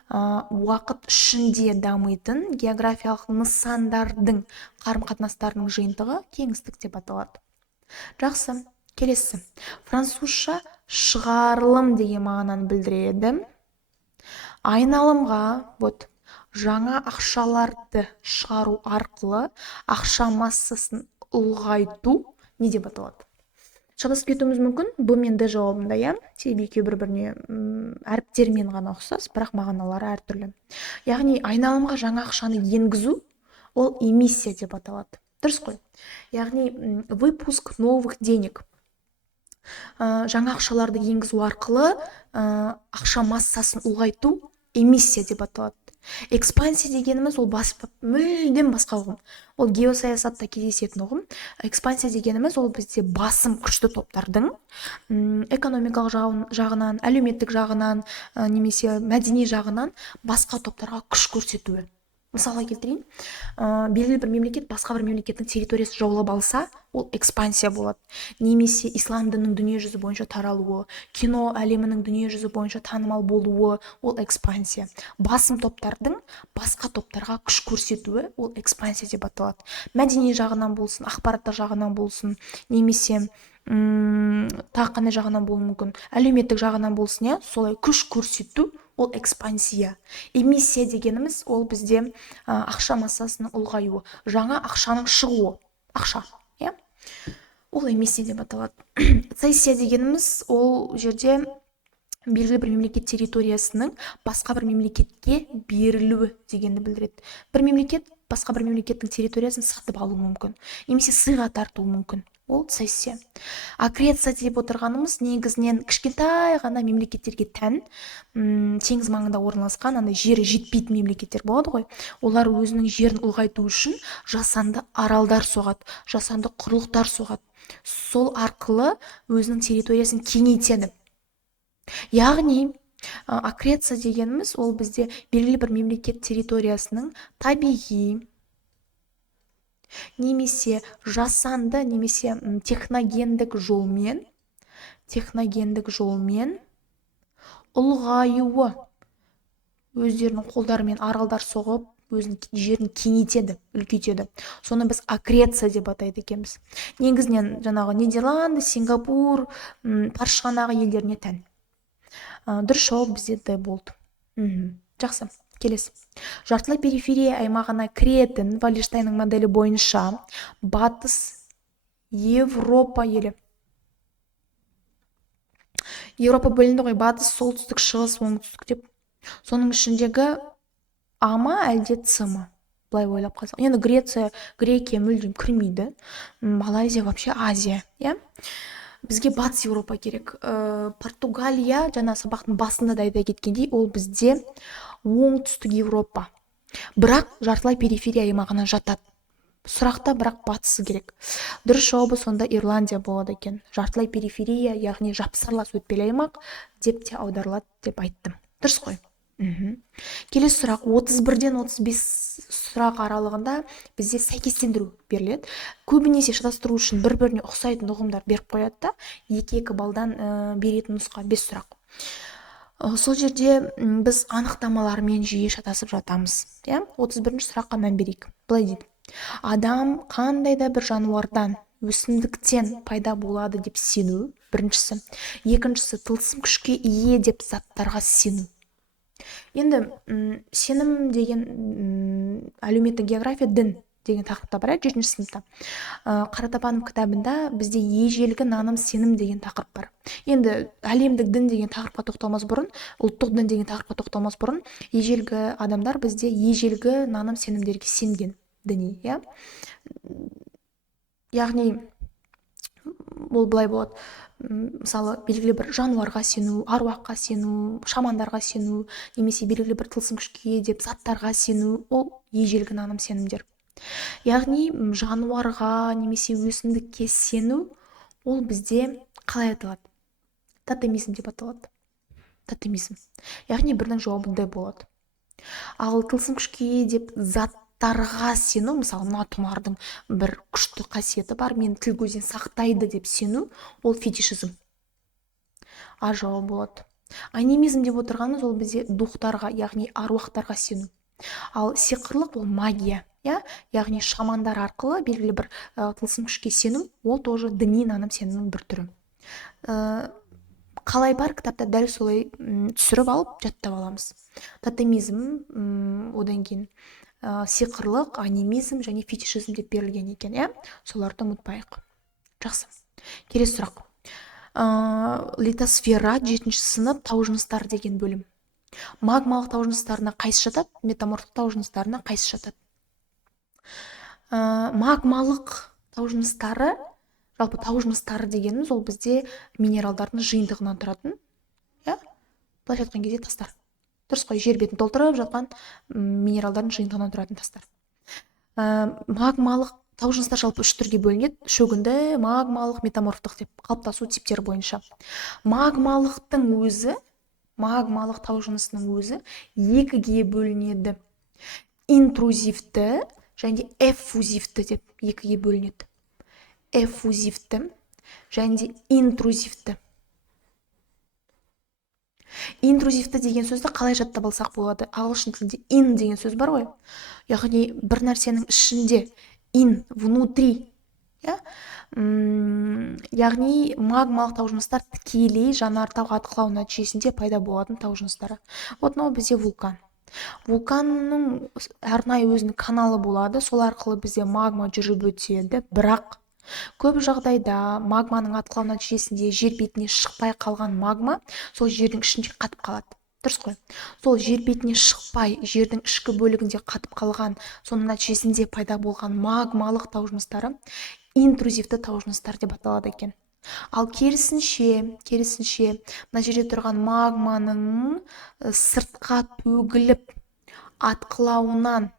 уақыт ішінде дамитын географиялық нысандардың қарым-қатынастарының жиынтығы кеңістік деп аталады. Жақсы. Келесі. Французша шығарылым деген мағынаны білдіреді. Айналымға жаңа ақшаларды шығару арқылы ақша массасын ұлғайту не деп аталады? Шатасып кетуіміз мүмкін. Б мен Д жауабында, иә? Себебі екеуі бір-біріне әріптермен ғана ұқсас, бірақ мағыналары әртүрлі. Яғни айналымға жаңа ақшаны енгізу, ол эмиссия деп аталады. Дұрыс қой? Яғни выпуск новых денег. Жаңа ақшаларды енгізу арқылы ақша массасын ұлғайту эмиссия деп аталады. Экспансия дегеніміз ол мүлдем басқа ұғым. Ол геосаясатта кездесетін ұғым. Экспансия дегеніміз ол бізде басым күшті топтардың экономикалық жағынан, әлеуметтік жағынан, немесе мәдени жағынан басқа топтарға күш көрсетуі. Мысалға келтірейін, белгілі бір мемлекет басқа бір мемлекеттің территориясын жаулап алса, ол экспансия болады. Немесе ислам дінінің дүние жүзі бойынша таралуы, кино әлемінің дүние жүзі бойынша танымал болуы, ол экспансия. Басым топтардың басқа топтарға күш көрсетуі, ол экспансия деп аталады. Мәдени жағынан болсын, ақпараттық жағынан болсын, немесе тақаны жағынан болуы мүмкін, әлеуметтік жағынан болсын, солай күш көрсету, ол экспансия. Эмиссия дегеніміз ол бізде ақша массасының ұлғаюы, жаңа ақшаның шығуы, ақша, иә? Ол эмиссия деп аталады. Цессия дегеніміз ол жерде белгілі бір мемлекет территориясының басқа бір мемлекетке берілуі дегенді білдіреді. Бір мемлекет басқа бір мемлекеттің территориясын сатып алуы мүмкін, немесе сыйға тартуы мүмкін. Ол цессия. Аккреция деп отырғанымыз негізінен кішкентай ғана мемлекеттерге тән, теңіз маңында орналасқан, жері жетпейтін мемлекеттер болады ғой. Олар өзінің жерін ұлғайту үшін жасанды аралдар соғады, жасанды құрлықтар соғады. Сол арқылы өзінің территориясын кеңейтеді. Яғни аккреция дегеніміз ол бізде белгілі бір мемлекет территориясының табиғи немесе жасанды, немесе техногендік жолмен ұлғаюы, өздерінің қолдарымен аралдар соғып, өзінің жерін кеңейтеді, үлкейтеді. Соны біз аккреция деп атайды екенбіз. Негізінен жаңағы Нидерланды, Сингапур, паршығанағы елдеріне тән. Дұрыс жауап бізде Д болды. Жақсы. Келесі. Жартылай периферия аймағына кіретін Валлштейннің моделі бойынша батыс Европа елі. Европа бөлінді ғой, батыс, солтүстік, шығыс, оңтүстік деп. Соның ішіндегі А ма әлде С ма? Былай ойлап қалсақ. Енді Грекия мүлдем кірмейді. Малайзия вообще Азия, иә? Бізге батыс Европа керек. Португалия, жаңа сабақтың басында да айта кеткендей, ол бізде оңтүстік Европа. Бірақ жартылай периферия аймағына жатады. Сұрақта бірақ батысы керек. Дұрыс жауабы сонда Ирландия болады екен. Жартылай периферия, яғни жапсарлас өтпелі аймақ деп те аударылады деп айттым. Дұрыс қой? Келесі сұрақ 31-ден 35 сұрақ аралығында бізде сәйкестендіру беріледі. Көбінесе шатастыру үшін бір-біріне ұқсайтын ұғымдар беріп қояды да, 2-2 балдан беретін нұсқа 5 сұрақ. Сол жерде біз анықтамалармен жиі шатасып жатамыз. 31-ші сұраққа мән берейік. Былай дейді. Адам қандай да бір жануардан, өсімдіктен пайда болады деп сену, біріншісі. Екіншісі, тылсым күшке ие деп заттарға сену. Енді сенім деген әлеуметтік география, дін деген тақырыпта бар, 7-ші сыныпта. Қаратапанов кітабында бізде ежелгі наным сенім деген тақырып бар. Енді әлемдік дін деген тақырыпқа тоқталмас бұрын, ұлттық дін деген тақырыпқа тоқталмас бұрын, ежелгі адамдар бізде ежелгі наным сенімдерге сенген діни, иә. Яғни ол былай болады. Мысалы, белгілі бір жануарға сену, аруаққа сену, шамандарға сену, немесе белгілі бір тылсым күшке деп заттарға сену, ол ежелгі наным сенімдер. Яғни жануарға немесе өсімдікке сену, ол бізде қалай аталады? Тотемизм деп аталады. Тотемизм. Яғни бірінің жауабы Д болады. Ал тылсым күшке деп заттарға сену, мысалы, мына тұмардың бір күшті қасиеті бар, мені тіл көзден сақтайды деп сену, ол фетишизм. А жауабы болады. Анимизм деп отырғанымыз ол бізде духтарға, яғни аруақтарға сену. Ал сиқырлық ол магия, яғни шамандар арқылы белгілі бір тылсым күшке сену, ол тоже діни наным сенімнің бір түрі. Қалай бар, кітапта дәл солай түсіріп алып жаттап аламыз. Тотемизм, одан кейін сиқырлық, анимизм және фетишизм деп берілген екен, соларды ұмытпайық. Жақсы. Келесі сұрақ. Литосфера, 7-ші сынып, тау жыныстары деген бөлім. Магмалық тау жыныстарына қайсы жатады, метаморфтық тау жыныстарына қайсы жатады? Магмалық тау жыныстары, жалпы тау жыныстары дегеніміз ол бізде минералдардың жиынтығынан тұратын, былайша айтқан кезде тастар. Дұрыс қой, жер бетін толтырып жатқан минералдардың жиынтығынан тұратын тастар. Магмалық тау жыныстар жалпы 3 түрге бөлінеді: шөгінді, магмалық, метаморфтық деп, қалыптасу типтері бойынша. Магмалықтың өзі, магмалық тау жынысының өзі 2-ге бөлінеді. Интрузивті және эффузивті деп 2-ге бөлінеді. Эффузивті және интрузивті. Интрузивті деген сөзді қалай жаттап алсақ болады? Ағылшын тілінде in деген сөз бар ғой. Яғни бір нәрсенің ішінде, in, внутри. Яғни магмалық тау жыныстар тікелей жанартау атқылау нәтижесінде пайда болатын тау жыныстары. Вот мынау бізде вулкан. Вулканның арнайы өзінің каналы болады, сол арқылы бізде магма жүріп өтеді, бірақ көп жағдайда магманың атқылау нәтижесінде жер бетіне шықпай қалған магма сол жердің ішінде қатып қалады. Дұрыс қой. Сол жер бетіне шықпай, жердің ішкі бөлігінде қатып қалған, соның нәтижесінде пайда болған магмалық тау жыныстары интрузивті тау жыныстар деп аталады екен. Ал керісінше, мына жерде тұрған магманың сыртқа төгіліп атқылауынан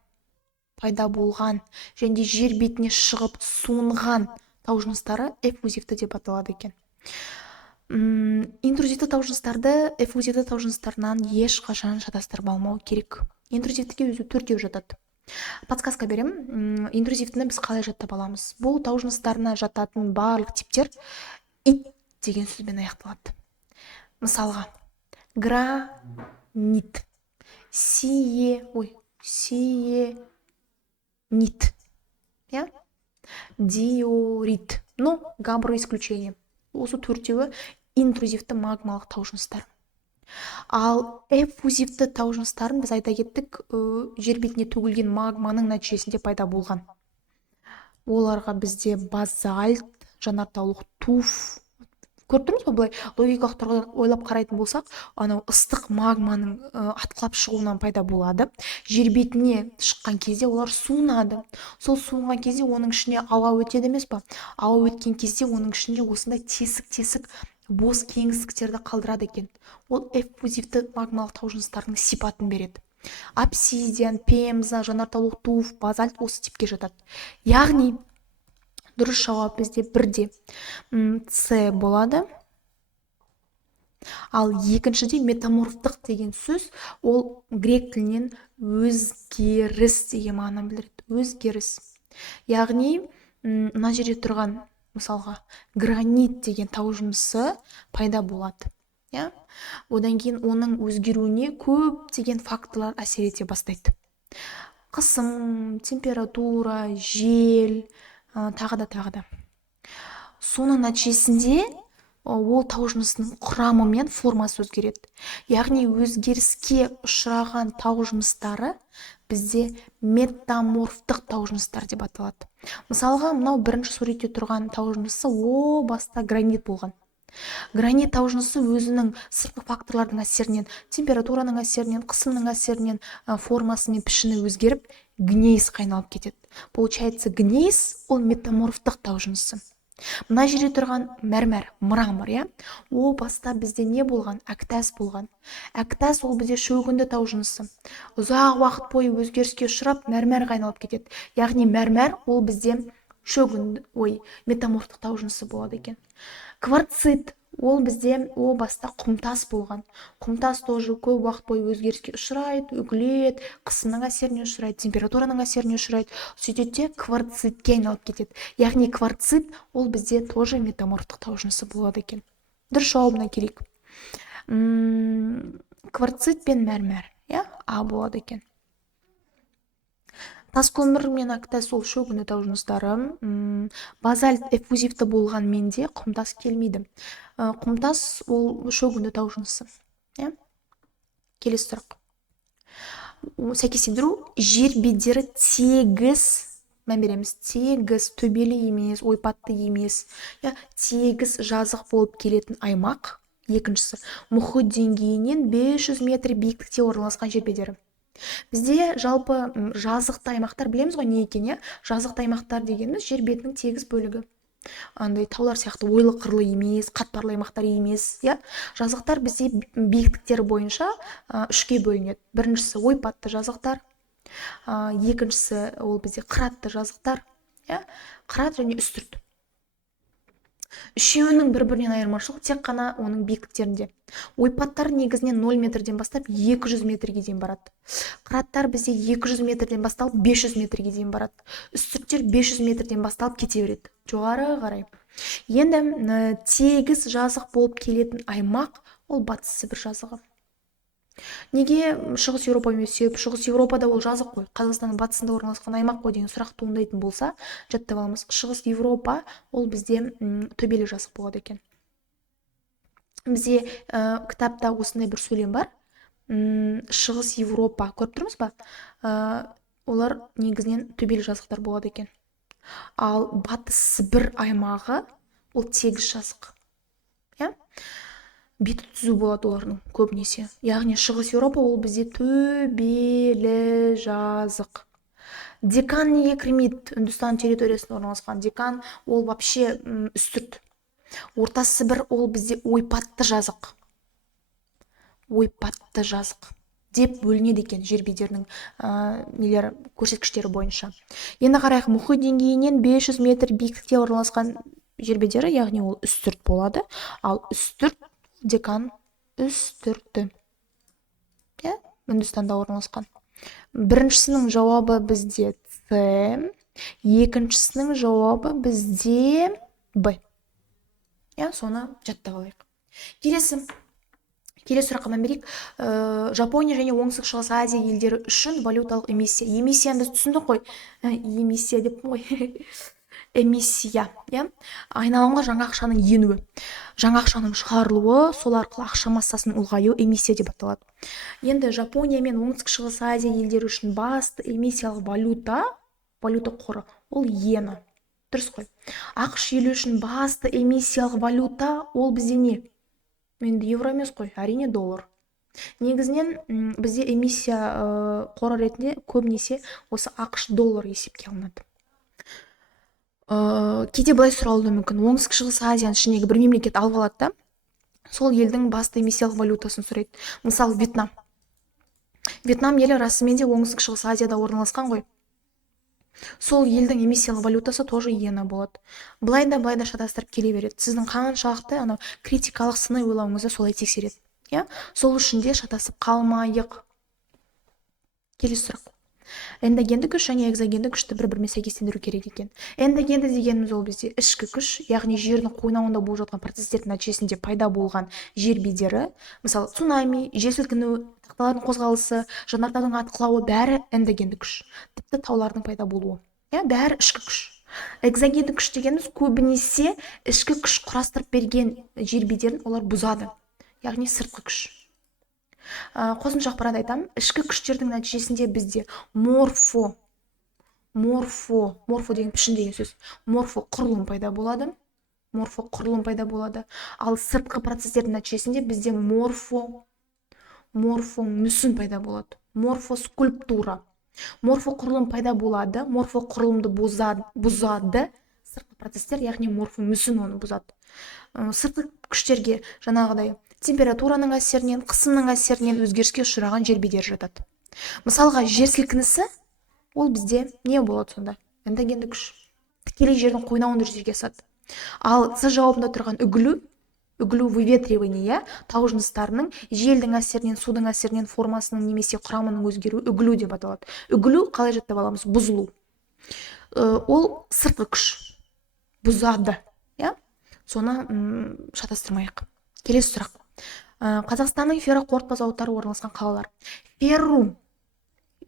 пайда болған және жер бетіне шығып суынған тау жыныстары эффузивті деп аталады екен. Интрузивті тау жыныстарды эффузивті тау жыныстарынан ешқашан шатастырып алмау керек. Интрузивтіге өзі 4-еу жатады. Подсказка берем. Интрузивтіні біз қалай жаттап аламыз? Бұл тау жыныстарына жататын барлық типтер ит деген сөзбен аяқталады. Мысалға, гранит, сиенит, диорит, габро исключение. Осы 4-еуі интрузивті магмалық тау жыныстары. Ал эффузивті тау жыныстарын біз айта кеттік, жер бетіне төгілген магманың нәтижесінде пайда болған. Оларға бізде базальт, жанартаулық туф. Көріп тұрмыз ба, былай логикалық тұрғыдан ойлап қарайтын болсақ, анау ыстық магманың атқылап шығуынан пайда болады. Жер бетіне шыққан кезде олар суынады. Сол суынған кезде оның ішіне ауа өтеді емес па? Ауа өткен кезде оның ішінде осындай тесік бос кеңістіктерді қалдырады екен. Ол эффузивті магмалық тау жыныстарының сипатын береді. Обсидиан, пемза, жанартаулық туф, базальт осы типке жатады. Яғни дұрыс жауап бізде 1-де С болады. Ал 2-шіде метаморфтық деген сөз, ол грек тілінен өзгеріс деген мағына білдіреді. Өзгеріс. Яғни мына жерде тұрған, мысалға, гранит деген тау жынысы пайда болады. Одан кейін оның өзгеруіне көп деген факторлар әсер ете бастайды. Қысым, температура, жел, тағы да. соның нәтижесінде ол тау жынысының құрамы мен формасы өзгереді. Яғни өзгеріске ұшыраған тау жыныстары бізде метаморфтық тау жыныстар деп аталады. Мысалға, мынау бірінші суретте тұрған тау жынысы о баста гранит болған. Гранит тау жынысы өзінің сыртқы факторлардың әсерінен, температураның әсерінен, қысымның әсерінен формасы мен пішіні өзгеріп, гнейсқа айналып кетеді. Получается, гнейс ол метаморфтық тау жынысы. Мына жерде тұрған мәрмәр, мрамор, о баста бізде не болған? Әктас болған. Әктас ол бізде шөгінді тау жынысы. Ұзақ уақыт бойы өзгеріске ұшырап, мәрмәрге айналып кетеді. Яғни мәрмәр ол бізде шөгінді, метаморфтық тау жынысы болады екен. Кварцит ол бізде о баста құмтас болған. Құмтас тоже көп уақыт бойы өзгеріске ұшырайды, үгіледі, қысымның әсеріне ұшырайды, температураның әсеріне ұшырайды. Сөйтеді де кварцитке айналып кетеді. Яғни кварцит ол бізде тоже метаморфтық тау жынысы болады екен. Дұрыс жауабына келейік. Кварцит пен мәрмәр, А болады екен. Тас көмір мен әктас ол шөгінді тау жыныстары. Базальт эффузивті болған менде құмтас келмейді. Құмтас ол шөгінді тау жынысы. Келесі сұрақ. Сәйкестендіру, жер бедері тегіс, мән береміз, тегіс, төбелі емес, ойпатты емес, тегіс жазық болып келетін аймақ. Екіншісі, мұхит деңгейінен 500 метр биіктікте орналасқан жер бедері. Бізде жалпы жазықты аймақтар білеміз ғой не екен, жазықты аймақтар дегеніміз жер бетінің тегіс бөлігі. Андай таулар сияқты ойлы қырлы емес, қатпарлы аймақтар емес, жазықтар бізде биіктіктері бойынша үшке бөлінеді. Біріншісі ойпатты жазықтар, екіншісі ол бізде қыратты жазықтар, қырат және үстірт. Үшеуінің бір-бірінен айырмашылығы тек қана оның биіктіктерінде. Ойпаттар негізінен 0 метрден бастап 200 метрге дейін барады. Қыраттар бізде 200 метрден басталып 500 метрге дейін барады. Үстірттер 500 метрден басталып кете береді. Жоғары қарай. Енді тегіс жазық болып келетін аймақ ол Батыс Сібір жазығы. Неге Шығыс Еуропа емес? Шығыс Еуропада ол жазық қой. Қазақстанның батысында орналасқан аймақ қой деген сұрақ туындайтын болса, жаттап аламыз. Шығыс Еуропа ол бізде төбелі жазық болады екен. Бізде кітапта осындай бір сөйлем бар. Шығыс Еуропа, көріп тұрмыз ба? Олар негізінен төбелі жазықтар болады екен. Ал Батыс Сібір аймағы ол тегіс жазық. Беті түзу болады олардың көбінесе. Яғни Шығыс Еуропа ол бізде төбелі жазық. Декан неге кірмейді? Үндістан территориясында орналасқан. Декан ол вообще үстірт. Орта Сібір ол бізде ойпатты жазық. Ойпатты жазық деп бөлінеді екен жер бедерінің көрсеткіштері бойынша. Енді қарайық, мұхит деңгейінен 500 метр биіктікте орналасқан жер бедері, яғни ол үстірт болады. Ал үстірт Декан үстірті. Үндістанда орналасқан. Біріншісінің жауабы бізде С, екіншісінің жауабы бізде Б. Соны жаттап алайық. Келесі сұраққа мән берейік. Жапония және Оңтүстік Шығыс Азия елдері үшін валюталық эмиссия. Эмиссияны түсіндік қой. Эмиссия деп қой. Эмиссия, айналымға жаңа ақшаның енуі, жаңа ақшаның шығарылуы, сол арқылы ақша массасының ұлғаюы эмиссия деп аталады. Енді Жапония мен Оңтүстік Шығыс Азия елдері үшін басты эмиссиялық валюта қоры ол иена. Дұрыс қой. ақш елі үшін басты эмиссиялық валюта ол бізде не? Енді евро емес қой, әрине доллар. Негізінен бізде эмиссия қоры ретінде көбінесе осы ақш доллар есепке алынады. Кейде былай сұралуы мүмкін. Оңтүстік Шығыс Азияның ішіндегі бір мемлекет алып алады да, сол елдің басты эмиссиялық валютасын сұрайды. Мысалы, Вьетнам. Вьетнам елі расымен де Оңтүстік Шығыс Азияда орналасқан ғой. Сол елдің эмиссиялық валютасы тоже иена болады. Былай да шатастырып келе береді. Сіздің қаншалықты критикалық сыни ойлауыңызды солай тексереді. Сол үшін де шатасып қалмайық. Келесі сұрақ. Эндогенді күш және экзогенді күшті бір-бірімен сәйкестендіру керек екен. Эндогенді дегеніміз ол бізде ішкі күш, яғни жердің қойнауында болып жатқан процестердің нәтижесінде пайда болған жер бедері, мысалы цунами, жер сілкіну, тақталардың қозғалысы, жанартаудың атқылауы бәрі эндогенді күш. Тіпті таулардың пайда болуы. Бәрі ішкі күш. Экзогендік күш дегеніміз көбінесе ішкі күш құрастырып берген жер бедерін олар бұзады, яғни сыртқы күш. Қосымша ақпарат айтамын. Ішкі күштердің нәтижесінде бізде морфо деген пішін деген сөз. Морфо құрылым пайда болады. Ал сыртқы процестердің нәтижесінде бізде морфо мүсін пайда болады. Морфо скульптура. Морфо құрылым пайда болады. Морфо құрылымды бұзады. Сыртқы процестер, яғни морфо мүсін оны бұзады. Сыртқы күштерге жаңағыдай температураның әсерінен, қысымның әсерінен өзгеріске ұшыраған жер бедері жатады. Мысалға, жер сілкінісі ол бізде не болады сонда? Эндогендік күш. Тікелей жердің қойнауында жүзеге асады. Ал С жауабында тұрған үгілу выветривание, тау жыныстарының желдің әсерінен, судың әсерінен формасының немесе құрамының өзгеруі үгілу деп аталады. Үгілу қалай жаттап аламыз? Бұзылу. Ол сыртқы күш. Бұзады. Соны шатастырмайық. Келесі сұрақ. Қазақстанның ферроқорытпа зауыттары орналасқан қалалар. Феррум,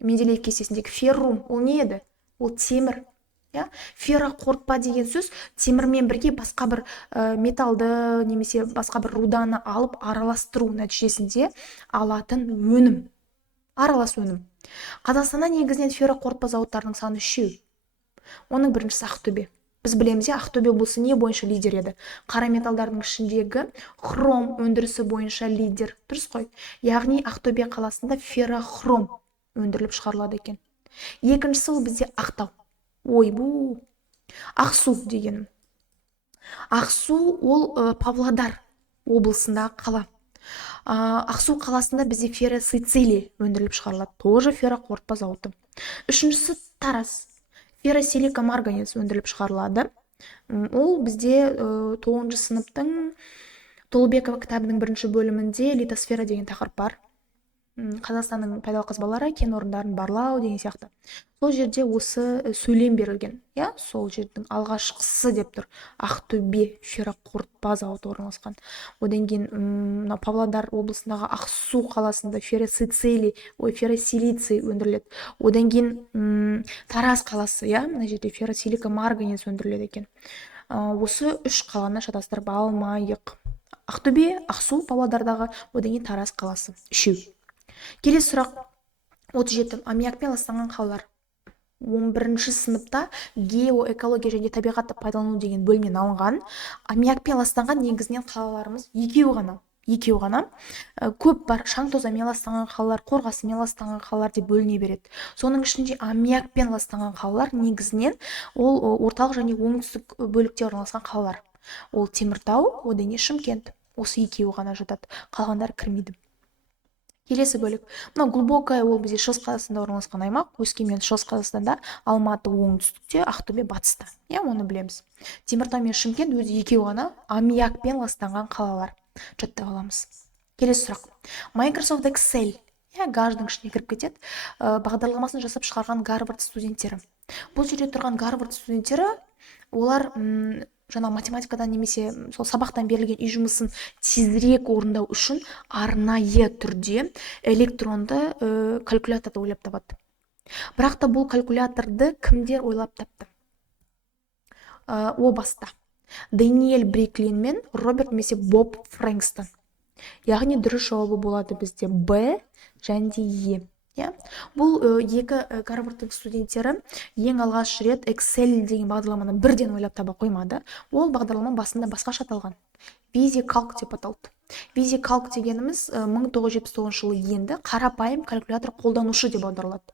Менделеев кестесіндегі феррум, ол не еді? Ол темір. Ферроқорытпа деген сөз темірмен бірге басқа бір металды немесе басқа бір руданы алып араластыру нәтижесінде алатын өнім. Аралас өнім. Қазақстанда негізінен ферроқорытпа зауыттарының саны 3. Оның біріншісі Ақтөбе. Біз білеміз, Ақтөбе облысы не бойынша лидер еді? Қара металдардың ішіндегі хром өндірісі бойынша лидер. Дұрыс қой. Яғни Ақтөбе қаласында феррохром өндіріліп шығарылады екен. Екіншісі ол бізде Ақтау. Ақсу дегенім. Ақсу ол Павлодар облысындағы қала. Ақсу қаласында бізде ферросилиций өндіріліп шығарылады. Тоже ферроқорытпа зауыты. Үшіншісі Тараз. Ферросилика марганец өндіріліп шығарылады. Ол бізде 9 сыныптың Толыбекова кітабының 1 бөлімінде литосфера деген тақырып бар. Қазақстанның пайдалы қазбалары, кен орындарын барлау деген сияқты. Сол жерде осы сөйлем берілген. Сол жердің алғашқысы деп тұр. Ақтөбе ферроқорытпа зауыты орналасқан. Одан кейін Павлодар облысындағы Ақсу қаласында ферросилиций өндіріледі. Одан кейін Тараз қаласы, мына жерде ферросилика марганец өндіріледі екен. Осы 3 қаланы шатастырып алмайық. Ақтөбе, Ақсу, Павлодардағы, одан кейін Тараз қаласы. 3. Келесі сұрақ 37. Аммиакпен ластанған қалалар. 11 сыныпта геоэкология және табиғатты пайдалану деген бөлімнен алынған. Аммиакпен ластанған негізінен қалаларымыз екеуі ғана. Көп бар. Шаң-тозамен ластанған қалалар, қорғасымен ластанған қалалар деп бөліне береді. Соның ішінде аммиакпен ластанған қалалар негізінен ол орталық және оңтүстік бөлікте орналасқан қалалар. Ол Теміртау, одан кейін Шымкент. Осы екеуі ғана жатады. Қалғандар кірмейді. Келесі бөлік. Мына глубокая ол бізде шығыс Қазақстанда орналасқан аймақ. Өскемен шығыс Қазақстанда, Алматы оңтүстікте, Ақтөбе батыста. Оны білеміз. Теміртау мен Шымкент өзі екеуі ғана аммиакпен ластанған қалалар. Жаттап аламыз. Келесі сұрақ. Microsoft Excel гаждың ішіне кіріп кетеді. Бағдарламасын жасап шығарған Гарвард студенттері. Бұл жерде тұрған Гарвард студенттері, олар жаңа математикадан немесе сол сабақтан берілген үй жұмысын тезірек орындау үшін арнайы түрде электронды калькуляторды ойлап табады. Бірақ та бұл калькуляторды кімдер ойлап тапты? О баста Дэниэл Бриклин мен Роберт немесе Боб Фрэнкстон. Яғни дұрыс жауабы болады бізде Б және Е. Бұл екі Гарвардтың студенттері ең алғаш рет Excel деген бағдарламаны бірден ойлап таба қоймады. Ол бағдарлама басында басқаша аталған. VisiCalc деп аталды. VisiCalc дегеніміз 1979 жылы енді қарапайым калькулятор қолданушы деп аударылады.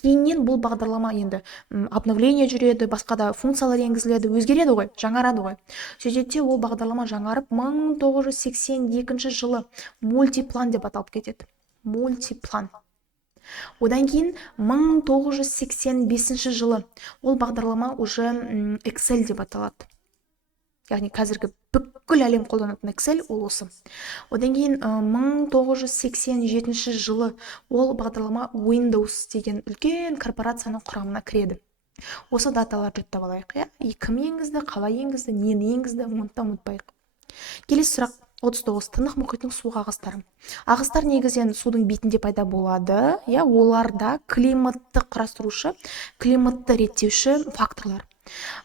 Кейіннен бұл бағдарлама енді обновление жүреді, басқа да функциялар енгізіледі, өзгереді ғой, жаңарады ғой. Сөйтсе ол бағдарлама жаңарып 1982 жылы мультиплан деп аталып кетеді. Мультиплан. Одан кейін 1985 жылы ол бағдарлама уже Excel деп аталады. Яғни қазіргі бүкіл әлем қолданатын Excel ол осы. Одан кейін 1987 жылы ол бағдарлама Windows деген үлкен корпорацияның құрамына кіреді. Осы даталарды жаттап алайық. Кім енгізді, қалай енгізді, нені енгізді, ұмытпайық. Келесі сұрақ 39. Тынық мұхитының су ағыстары. Ағыстар негізінен судың бетінде пайда болады. Оларда климатты құрастырушы, климатты реттеуші факторлар.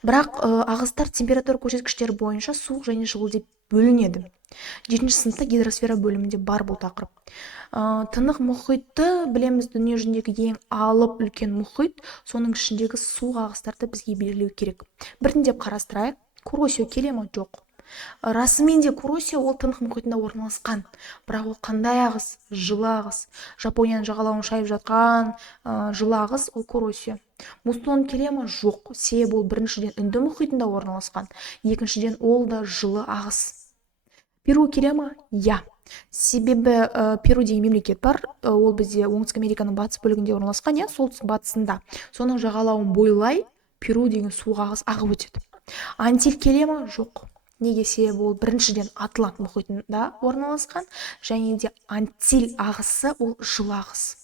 Бірақ ағыстар температура көрсеткіштері бойынша суық және жылы деп бөлінеді. 7-ші сыныпта гидросфера бөлімінде бар бұл тақырып. Тынық мұхитты білеміз, дүние жүзіндегі ең алып үлкен мұхит, соның ішіндегі суық ағыстарды бізге белгілеу керек. Біртіндеп қарастырайық. Куросио келе ме? Жоқ. Расымен де Куросио ол тынық мұхитында орналасқан, бірақ ол қандай ағыс? Жылы ағыс. Жапонияның жағалауын шайып жатқан жылы ағыс ол Куросио. Муссон келе ме? Жоқ. Себебі ол біріншіден Үнді мұхитында орналасқан, екіншіден ол да жылы ағыс. Перу келе ме? Я. Себебі Перу деген мемлекет бар, ол бізде Оңтүстік Американың батыс бөлігінде орналасқан, я, солтүстік батысында. Соның жағалауын бойлай Перу деген суық ағыс ағып өтеді. Антиль келе ме? Жоқ. Неге? Себебі ол біріншіден Атлант мұхитында орналасқан, және де Антиль ағысы ол жылы ағыс.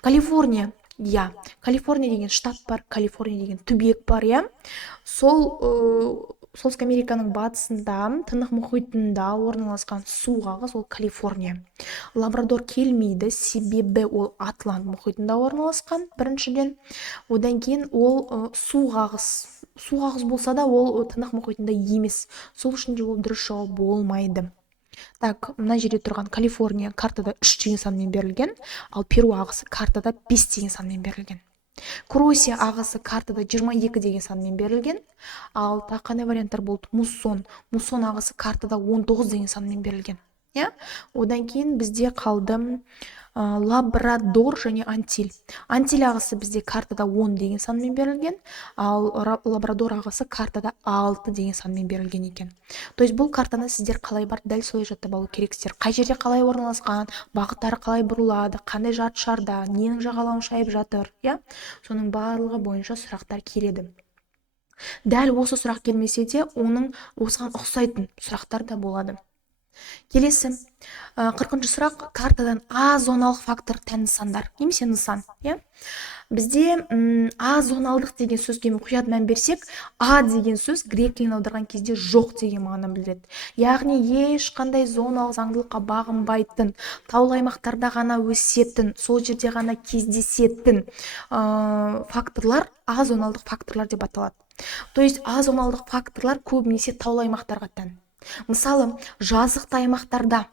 Калифорния. Я. Калифорния деген штат бар, Калифорния деген түбек бар, я. Сол Солтүстік Американың батысында, тынық мұхитында орналасқан суық ағыс ол Калифорния. Лабрадор келмейді, себебі ол Атлант мұхитында орналасқан, біріншіден. Одан кейін ол суық ағыс. Суық ағыс болса да ол тынық мұхитында емес. Сол үшін де ол дұрыс жауап болмайды. Так, мына жерде тұрған Калифорния картада 3 деген санмен берілген, ал Перу ағысы картада 5 деген санмен берілген. Куросио ағысы картада 22 деген санмен берілген, ал қандай варианттар болды? Муссон ағысы картада 19 деген санмен берілген. Одан кейін бізде қалды Лабрадор және Антиль. Антиль ағысы бізде картада 10 деген санмен берілген, ал Лабрадор ағысы картада 6 деген санмен берілген екен. То есть бұл картаны сіздер қалай бар, дәл солай жаттап алу керексіздер. Қай жерде қалай орналасқан, бағыттары қалай бұрылады, қандай жарты шарда, ненің жағалауын шайып жатыр, соның барлығы бойынша сұрақтар келеді. Дәл осы сұрақ келмесе де, оның осыған ұқсайтын сұрақтар да болады. Келесі 40-шы сұрақ: картадан А зоналық фактор тән нысандар немесе нысан. Бізде А зоналдық деген сөзге мұқият мән берсек, А деген сөз грек тілін аударған кезде жоқ деген мағына білдіреді. Яғни ешқандай зоналық заңдылыққа бағынбайтын, таулы аймақтарда ғана өсетін, сол жерде ғана кездесетін факторлар А зоналдық факторлар деп аталады. То есть А зоналдық факторлар көбінесе таулы аймақтарға тән. Мысалы, жазықты аймақтарда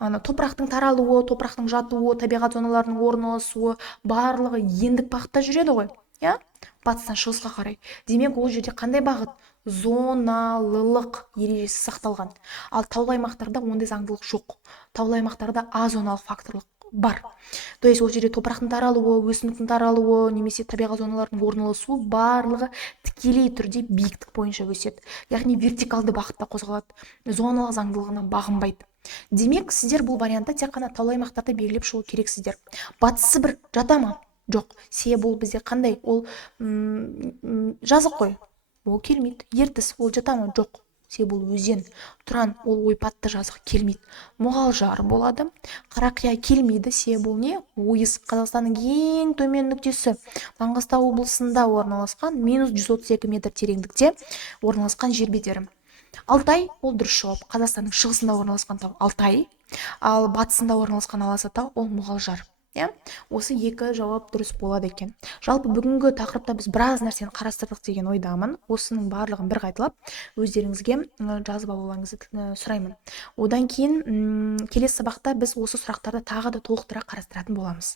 топырақтың таралуы, топырақтың жатуы, табиғат зоналарының орналасуы барлығы ендік бағытта жүреді ғой, батыстан шығысқа қарай. Демек, ол жерде қандай бағыт? Зоналылық ережесі сақталған. Ал таулы аймақтарда ондай заңдылық жоқ. Таулы аймақтарда А зоналық факторлық бар. То есть ол жерде топырақтың таралуы, өсімдіктің таралуы немесе табиғат зоналарының орналасуы барлығы тікелей түрде биіктік бойынша өседі. Яғни вертикалды бағытта қозғалады, зоналық заңдылығына бағынбайды. Демек, сіздер бұл вариантта тек қана таулы аймақтарды белгілеп шығу керексіздер. Батыс Сібір жата ма? Жоқ. Себебі ол бізде қандай? Ол жазық қой. Ол келмейді. Ертіс ол жата ма? Жоқ. Себебі ол өзен. Тұран ол ойпатты жазық келмейді. Мұғалжар болады. Қарақия келмейді. Себебі ол не? Ойыс. Қазақстанның ең төмен нүктесі Маңғыстау облысында орналасқан, -132 метр тереңдікте орналасқан жер бедері. Алтай ол дұрыс жауап. Қазақстанның шығысында орналасқан тау Алтай, ал батысында орналасқан Аласатау ол Мұғалжар. Осы екі жауап дұрыс болады екен. Жалпы бүгінгі тақырыпта біз біраз нәрсені қарастырдық деген ойдамын. Осының барлығын бір қайталап өздеріңізге жазып алуларыңызды сұраймын. Одан кейін келесі сабақта біз осы сұрақтарды тағы да толықтыра қарастыратын боламыз.